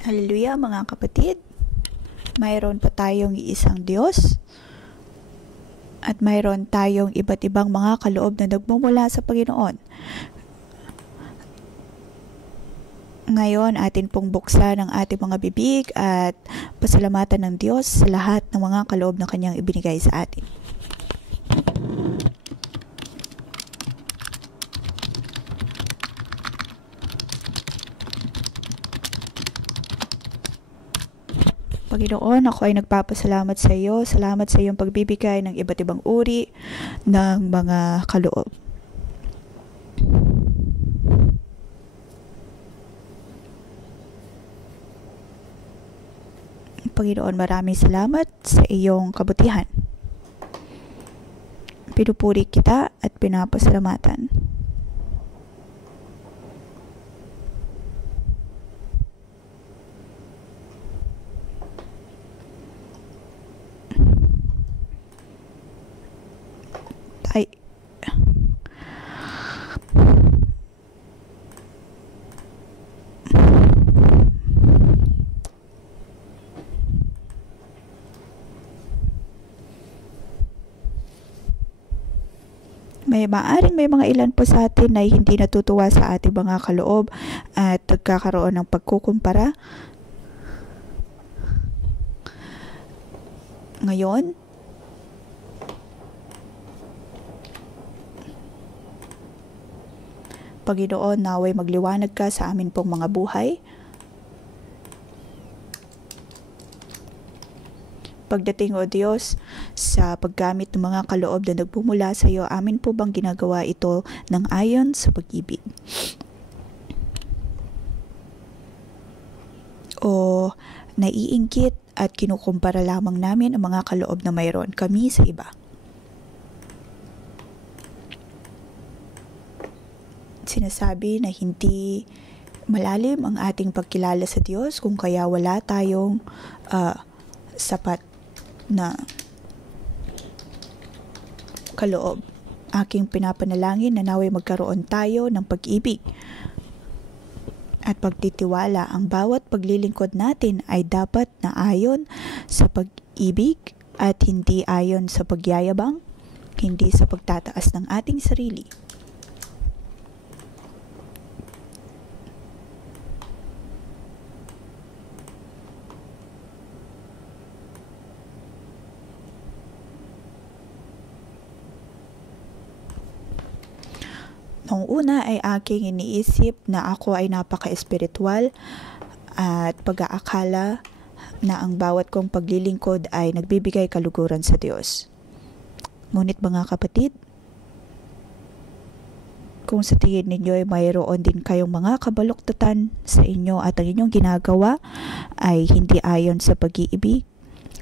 Hallelujah mga kapatid. Mayroon pa tayong iisang Diyos at mayroon tayong iba't ibang mga kaloob na nagmumula sa Panginoon. Ngayon, atin pong buksan ang ating mga bibig at pasalamatan ng Diyos sa lahat ng mga kaloob na Kanyang ibinigay sa atin. Panginoon, ako ay nagpapasalamat sa iyo. Salamat sa iyong pagbibigay ng iba't ibang uri ng mga kaloob. Panginoon, maraming salamat sa iyong kabutihan. Pinupuri kita at pinapasalamatan. Ay, maaring may mga ilan po sa atin na hindi natutuwa sa ating mga kaloob at nagkakaroon ng pagkukumpara. Ngayon, Panginoon, naway magliwanag ka sa amin pong mga buhay. Pagdating, O Diyos, sa paggamit ng mga kaloob na nagmumula sa iyo, amin po bang ginagawa ito ng ayon sa pag-ibig? O naiinggit at kinukumpara lamang namin ang mga kaloob na mayroon kami sa iba? Sinasabi na hindi malalim ang ating pagkilala sa Diyos kung kaya wala tayong sapat na kaloob. Aking pinapanalangin na naway magkaroon tayo ng pag-ibig at pagtitiwala. Ang bawat paglilingkod natin ay dapat na ayon sa pag-ibig at hindi ayon sa pagyayabang, hindi sa pagtataas ng ating sarili. Noong una ay aking iniisip na ako ay napaka-espiritual at pag-aakala na ang bawat kong paglilingkod ay nagbibigay kaluguran sa Diyos. Ngunit mga kapatid, kung sa tingin ninyo ay mayroon din kayong mga kabaluktutan sa inyo at ang inyong ginagawa ay hindi ayon sa pag-iibig,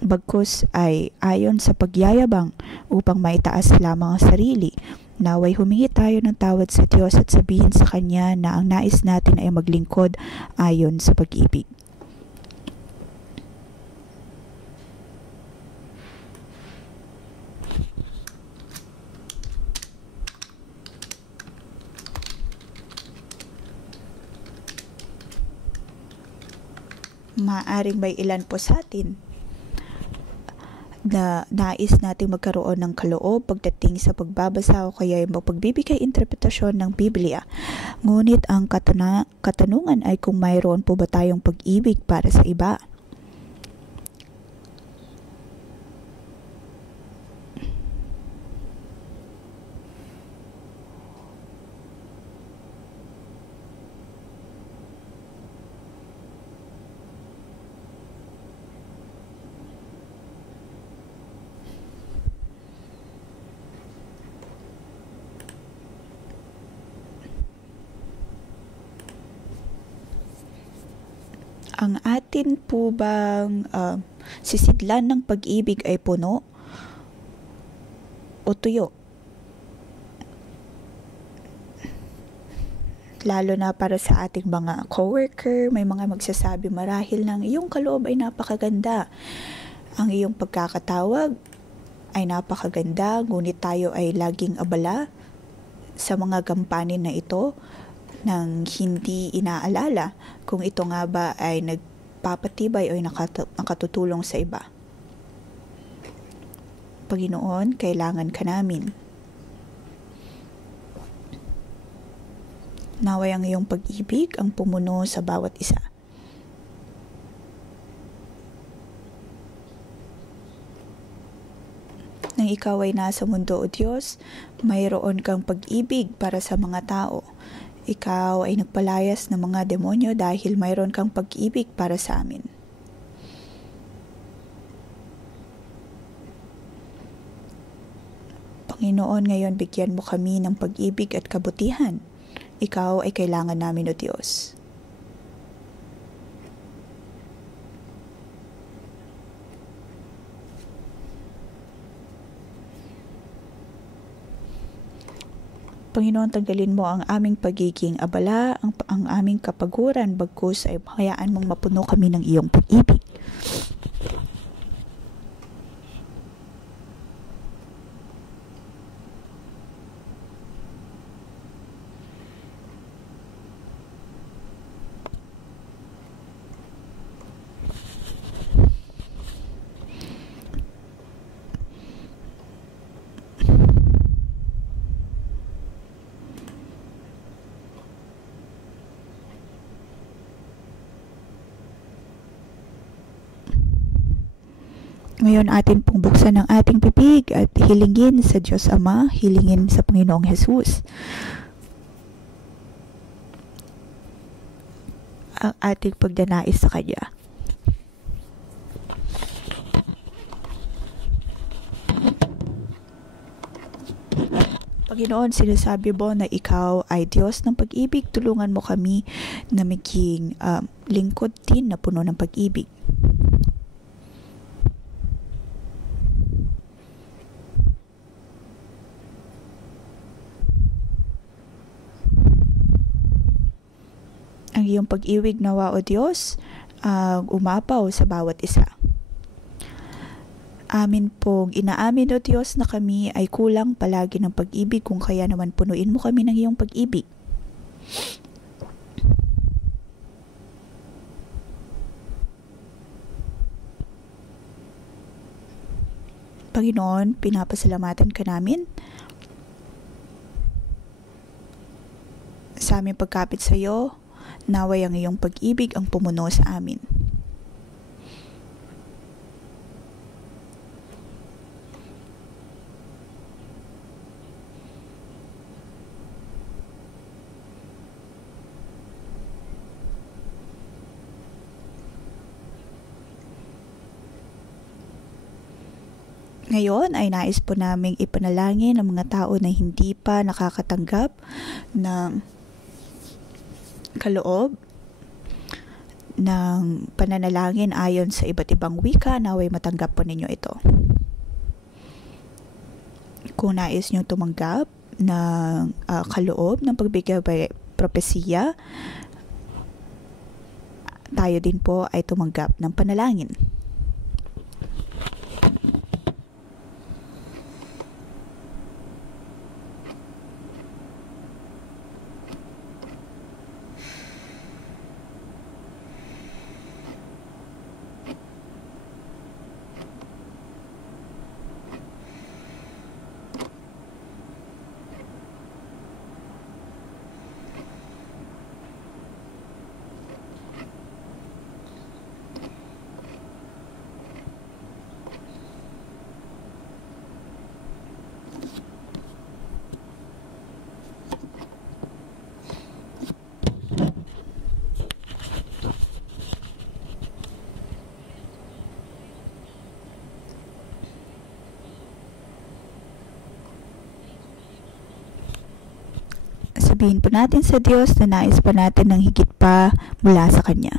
bagkus ay ayon sa pagyayabang upang maitaas lamang ang sarili, naway humingi tayo ng tawad sa Diyos at sabihin sa Kanya na ang nais natin ay maglingkod ayon sa pag-ibig. Maaring may ilan po sa atin na nais natin magkaroon ng kaloob pagdating sa pagbabasa o kaya yung pagbibigay interpretasyon ng Biblia. Ngunit ang katanungan ay kung mayroon po ba tayong pag-ibig para sa iba. Ang atin po bang sisidlan ng pag-ibig ay puno o tuyo? Lalo na para sa ating mga coworker, may mga magsasabi marahil ng iyong kaloob ay napakaganda. Ang iyong pagkakatawag ay napakaganda, ngunit tayo ay laging abala sa mga gampanin na ito nang hindi inaalala kung ito nga ba ay nagpapatibay o nakatutulong sa iba. Panginoon, kailangan ka namin. Naway ang iyong pag-ibig ang pumuno sa bawat isa. Nang ikaw ay nasa mundo, O Diyos, mayroon kang pag-ibig para sa mga tao. Ikaw ay nagpalayas ng mga demonyo dahil mayroon kang pag-ibig para sa amin. Panginoon, ngayon bigyan mo kami ng pag-ibig at kabutihan. Ikaw ay kailangan namin, O Diyos. Panginoon, tanggalin mo ang aming pagiging abala, ang aming kapaguran, bagkus ay hayaan mong mapuno kami ng iyong pag-ibig. Ngayon atin pong buksan ang ating bibig at hilingin sa Diyos Ama, hilingin sa Panginoong Hesus ang ating pagdanais sa Kanya. Panginoon, sinasabi mo na ikaw ay Diyos ng pag-ibig. Tulungan mo kami na maging lingkod din na puno ng pag-ibig. Ang iyong pag-ibig nawa, O Diyos, umapaw sa bawat isa. Amin pong inaamin, O Diyos, na kami ay kulang palagi ng pag-ibig, kung kaya naman punuin mo kami ng iyong pag-ibig. Panginoon, pinapasalamatan ka namin sa aming pagkapit sa iyo. Naway ang iyong pag-ibig ang pumuno sa amin. Ngayon ay nais po naming ipanalangin ang mga tao na hindi pa nakakatanggap ng kaloob ng pananalangin ayon sa iba't ibang wika. Naway matanggap po ninyo ito. Kung nais nyo tumanggap ng kaloob ng pagbigay propesiya, tayo din po ay tumanggap ng panalangin. Sabihin po natin sa Diyos na nais pa natin ng higit pa mula sa Kanya.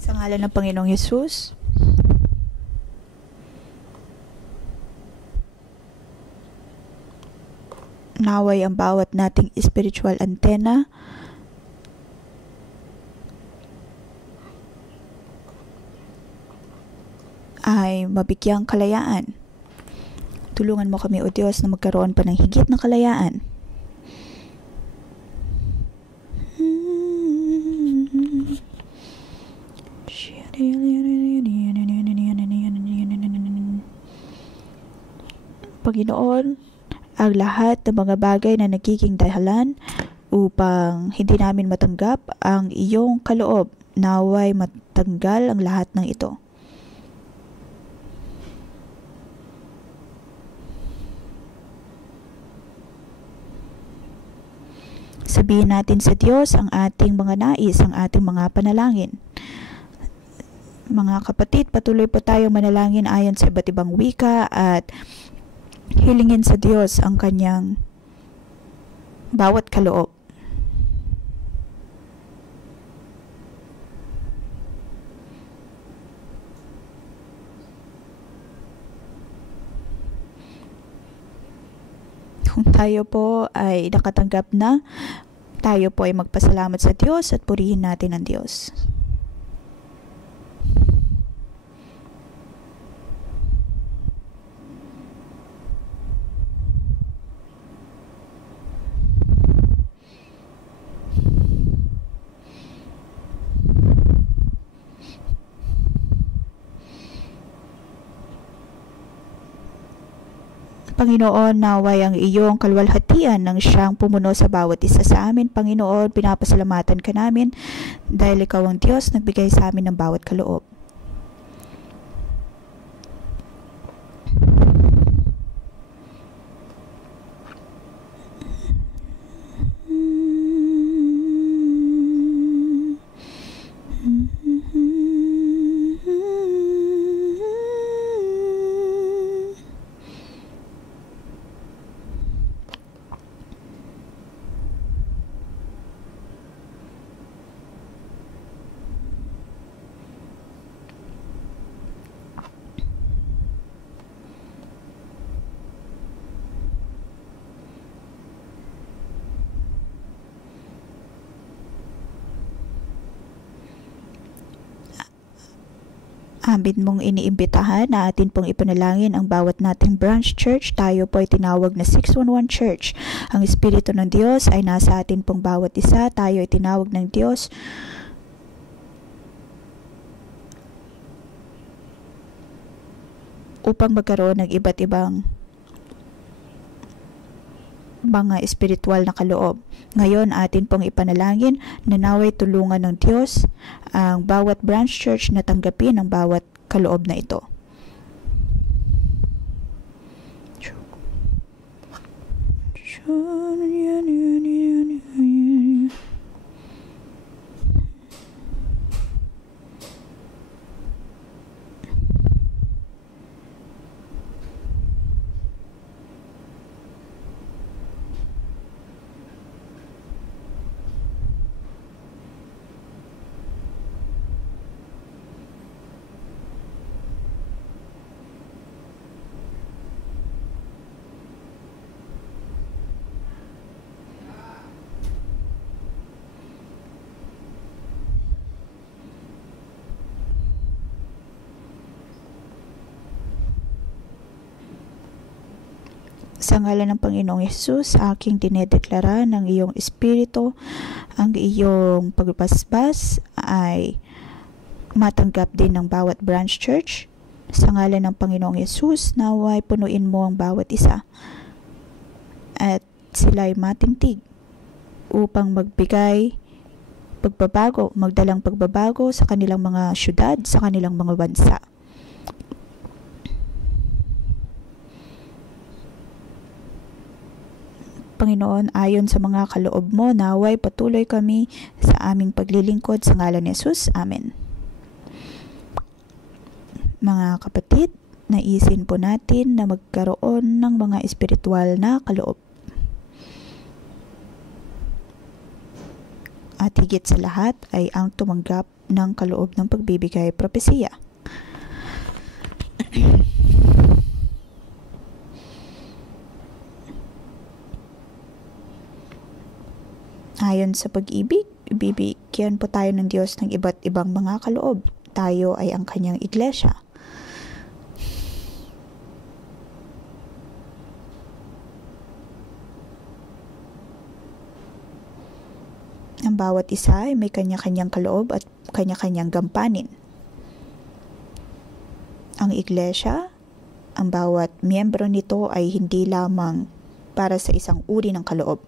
Sa ngalan ng Panginoong Hesus, naway ang bawat nating spiritual antenna ay mabigyang kalayaan. Tulungan mo kami, O Diyos, na magkaroon pa ng higit na kalayaan. Panginoon, ang lahat ng mga bagay na nagiging dahilan upang hindi namin matanggap ang iyong kaloob, naway matanggal ang lahat ng ito. Sabihin natin sa Diyos ang ating mga nais, ang ating mga panalangin. Mga kapatid, patuloy po tayong manalangin ayon sa iba't ibang wika at hilingin sa Diyos ang kanyang bawat kaloob. Kung tayo po ay nakatanggap na, tayo po ay magpasalamat sa Diyos at purihin natin ang Diyos. Panginoon, naway ang iyong kalwalhatian ng siyang pumuno sa bawat isa sa amin. Panginoon, pinapasalamatan ka namin dahil ikaw ang Diyos nagbigay sa amin ng bawat kaloob. Amin mong iniimbitahan na atin pong ipanalangin ang bawat nating branch church. Tayo po ay tinawag na 611 Church. Ang Espiritu ng Diyos ay nasa atin pong bawat isa. Tayo ay tinawag ng Diyos upang magkaroon ng iba't ibang mga espiritual na kaloob. Ngayon, atin pong ipanalangin na naway tulungan ng Diyos ang bawat branch church na tanggapin ang bawat kaloob na ito. Sa ngalan ng Panginoong Hesus, aking dinedeklara ng iyong espiritu, ang iyong pagbasbas ay matanggap din ng bawat branch church. Sa ngalan ng Panginoong Hesus, naway punuin mo ang bawat isa at sila'y matingtig upang magdalang pagbabago sa kanilang mga syudad, sa kanilang mga bansa. Panginoon, ayon sa mga kaloob mo, naway patuloy kami sa aming paglilingkod sa ngalan ni Jesus. Amen. Mga kapatid, naisin po natin na magkaroon ng mga espiritual na kaloob. At higit sa lahat ay ang tumanggap ng kaloob ng pagbibigay propesiya. Ayon sa pag-ibig, bibigyan po tayo ng Diyos ng iba't ibang mga kaloob. Tayo ay ang kanyang iglesia. Ang bawat isa ay may kanya-kanyang kaloob at kanya-kanyang gampanin. Ang iglesia, ang bawat miyembro nito ay hindi lamang para sa isang uri ng kaloob.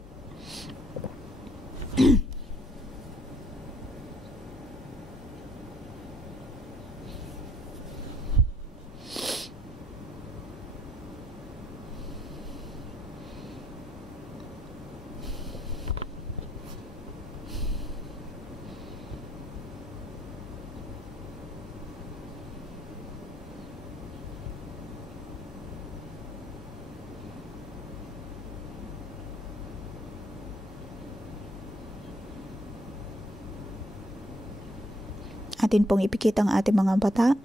Atin pong ipikit ang ating mga mata,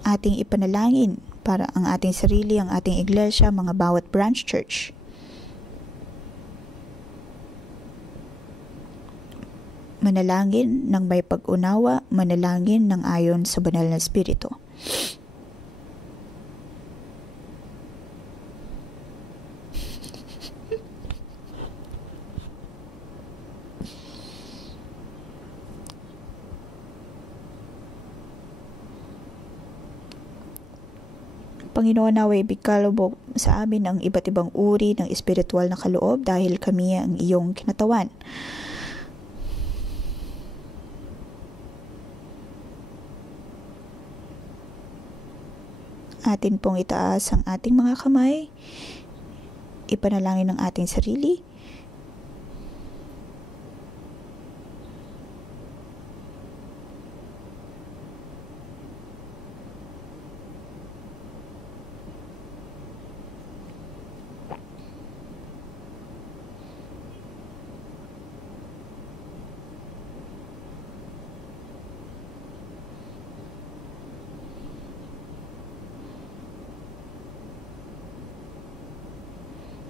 ating ipanalangin para ang ating sarili, ang ating iglesia, mga bawat branch church. Manalangin ng may pag-unawa, manalangin ng ayon sa banal na espiritu. Panginoon, naway bigkalubog sa amin ang iba't ibang uri ng espiritual na kaloob dahil kami ang iyong kinatawan. Atin pong itaas ang ating mga kamay, ipanalangin ang ating sarili.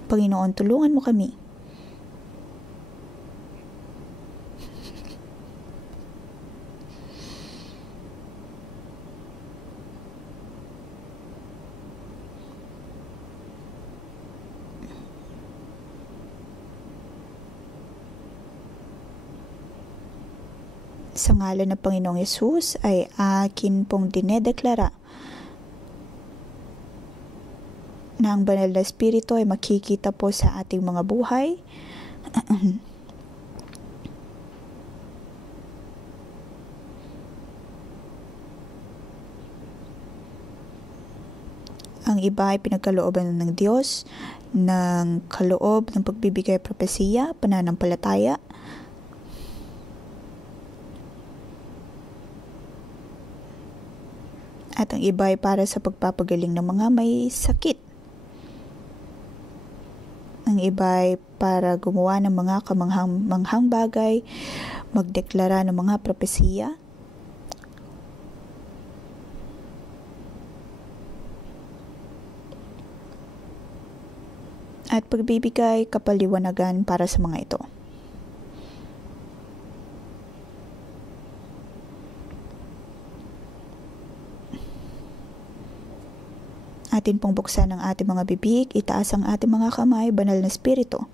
Panginoon, tulungan mo kami. Sa ngalan ng Panginoong Hesus ay akin pong dinedeklara na ang banal na Espiritu ay makikita po sa ating mga buhay. Ang iba ay pinagkalooban ng Diyos ng kaloob ng pagbibigay propesiya, pananampalataya. At ang iba ay para sa pagpapagaling ng mga may sakit. Ang iba ay para gumawa ng mga kamanghang bagay, magdeklara ng mga propesiya. At pagbibigay kapaliwanagan para sa mga ito. Atin pong buksan ang ating mga bibig, itaas ang ating mga kamay, banal na Espiritu.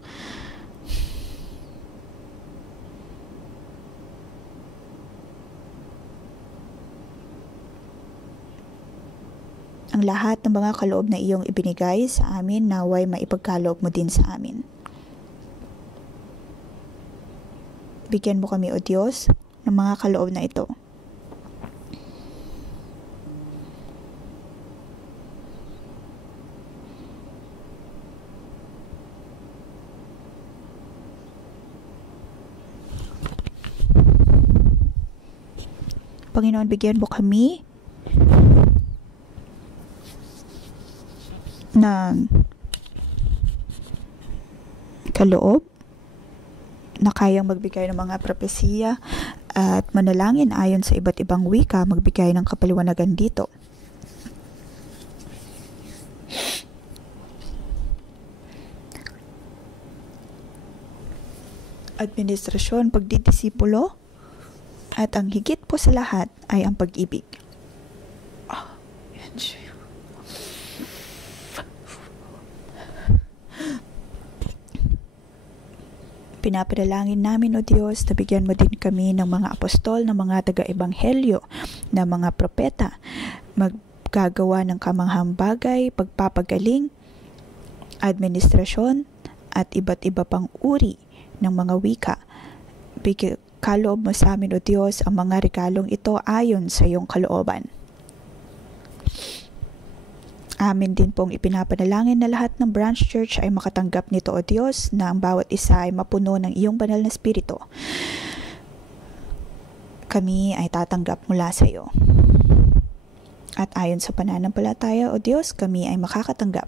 Ang lahat ng mga kaloob na iyong ibinigay sa amin, naway maipagkaloob mo din sa amin. Bigyan mo kami, O Diyos, ng mga kaloob na ito. Panginoon, bigyan mo kami ng kaloob na kayang magbigay ng mga propesiya at manalangin ayon sa iba't ibang wika, magbigay ng kapaliwanagan dito. Administrasyon, pagdidisipulo, at ang higit po sa lahat ay ang pag-ibig. Pinapanalangin namin, O Diyos, na bigyan mo din kami ng mga apostol, ng mga taga-ebanghelyo, ng mga propeta, maggagawa ng kamanghang bagay, pagpapagaling, administrasyon, at iba't iba pang uri ng mga wika. Kaloob mo sa amin, O Diyos, ang mga regalong ito ayon sa iyong kalooban. Amin din pong ipinapanalangin na lahat ng branch church ay makatanggap nito, O Diyos, na ang bawat isa ay mapuno ng iyong banal na Espiritu. Kami ay tatanggap mula sa iyo. At ayon sa pananampalataya, O Diyos, kami ay makakatanggap.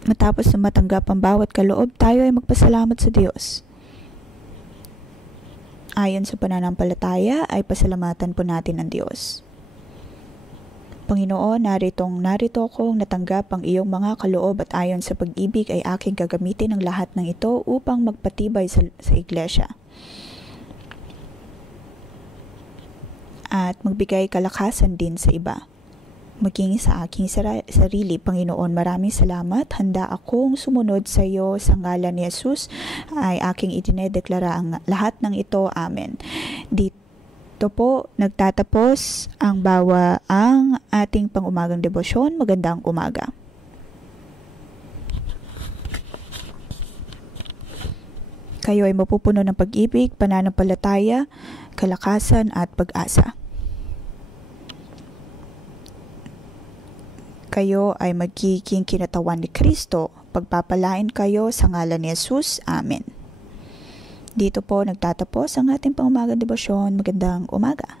Matapos na matanggap ang bawat kaloob, tayo ay magpasalamat sa Diyos. Ayon sa pananampalataya ay pasalamatan po natin ang Diyos. Panginoon, narito akong natanggap ang iyong mga kaloob at ayon sa pag-ibig ay aking gagamitin ang lahat ng ito upang magpatibay sa iglesia. At magbigay kalakasan din sa iba. Maging sa aking sarili, Panginoon, maraming salamat. Handa akong sumunod sa iyo. Sa ngalan ni Jesus ay aking itinedeklara ang lahat ng ito. Amen. Dito po nagtatapos ang ating pang-umagang debosyon. Magandang umaga. Kayo ay mapupuno ng pag-ibig, pananampalataya, kalakasan at pag-asa. Kayo ay magiging kinatawan ni Kristo. Pagpapalain kayo sa ngalan ni Jesus. Amen. Dito po nagtatapos ang ating pang-umagang debosyon. Magandang umaga.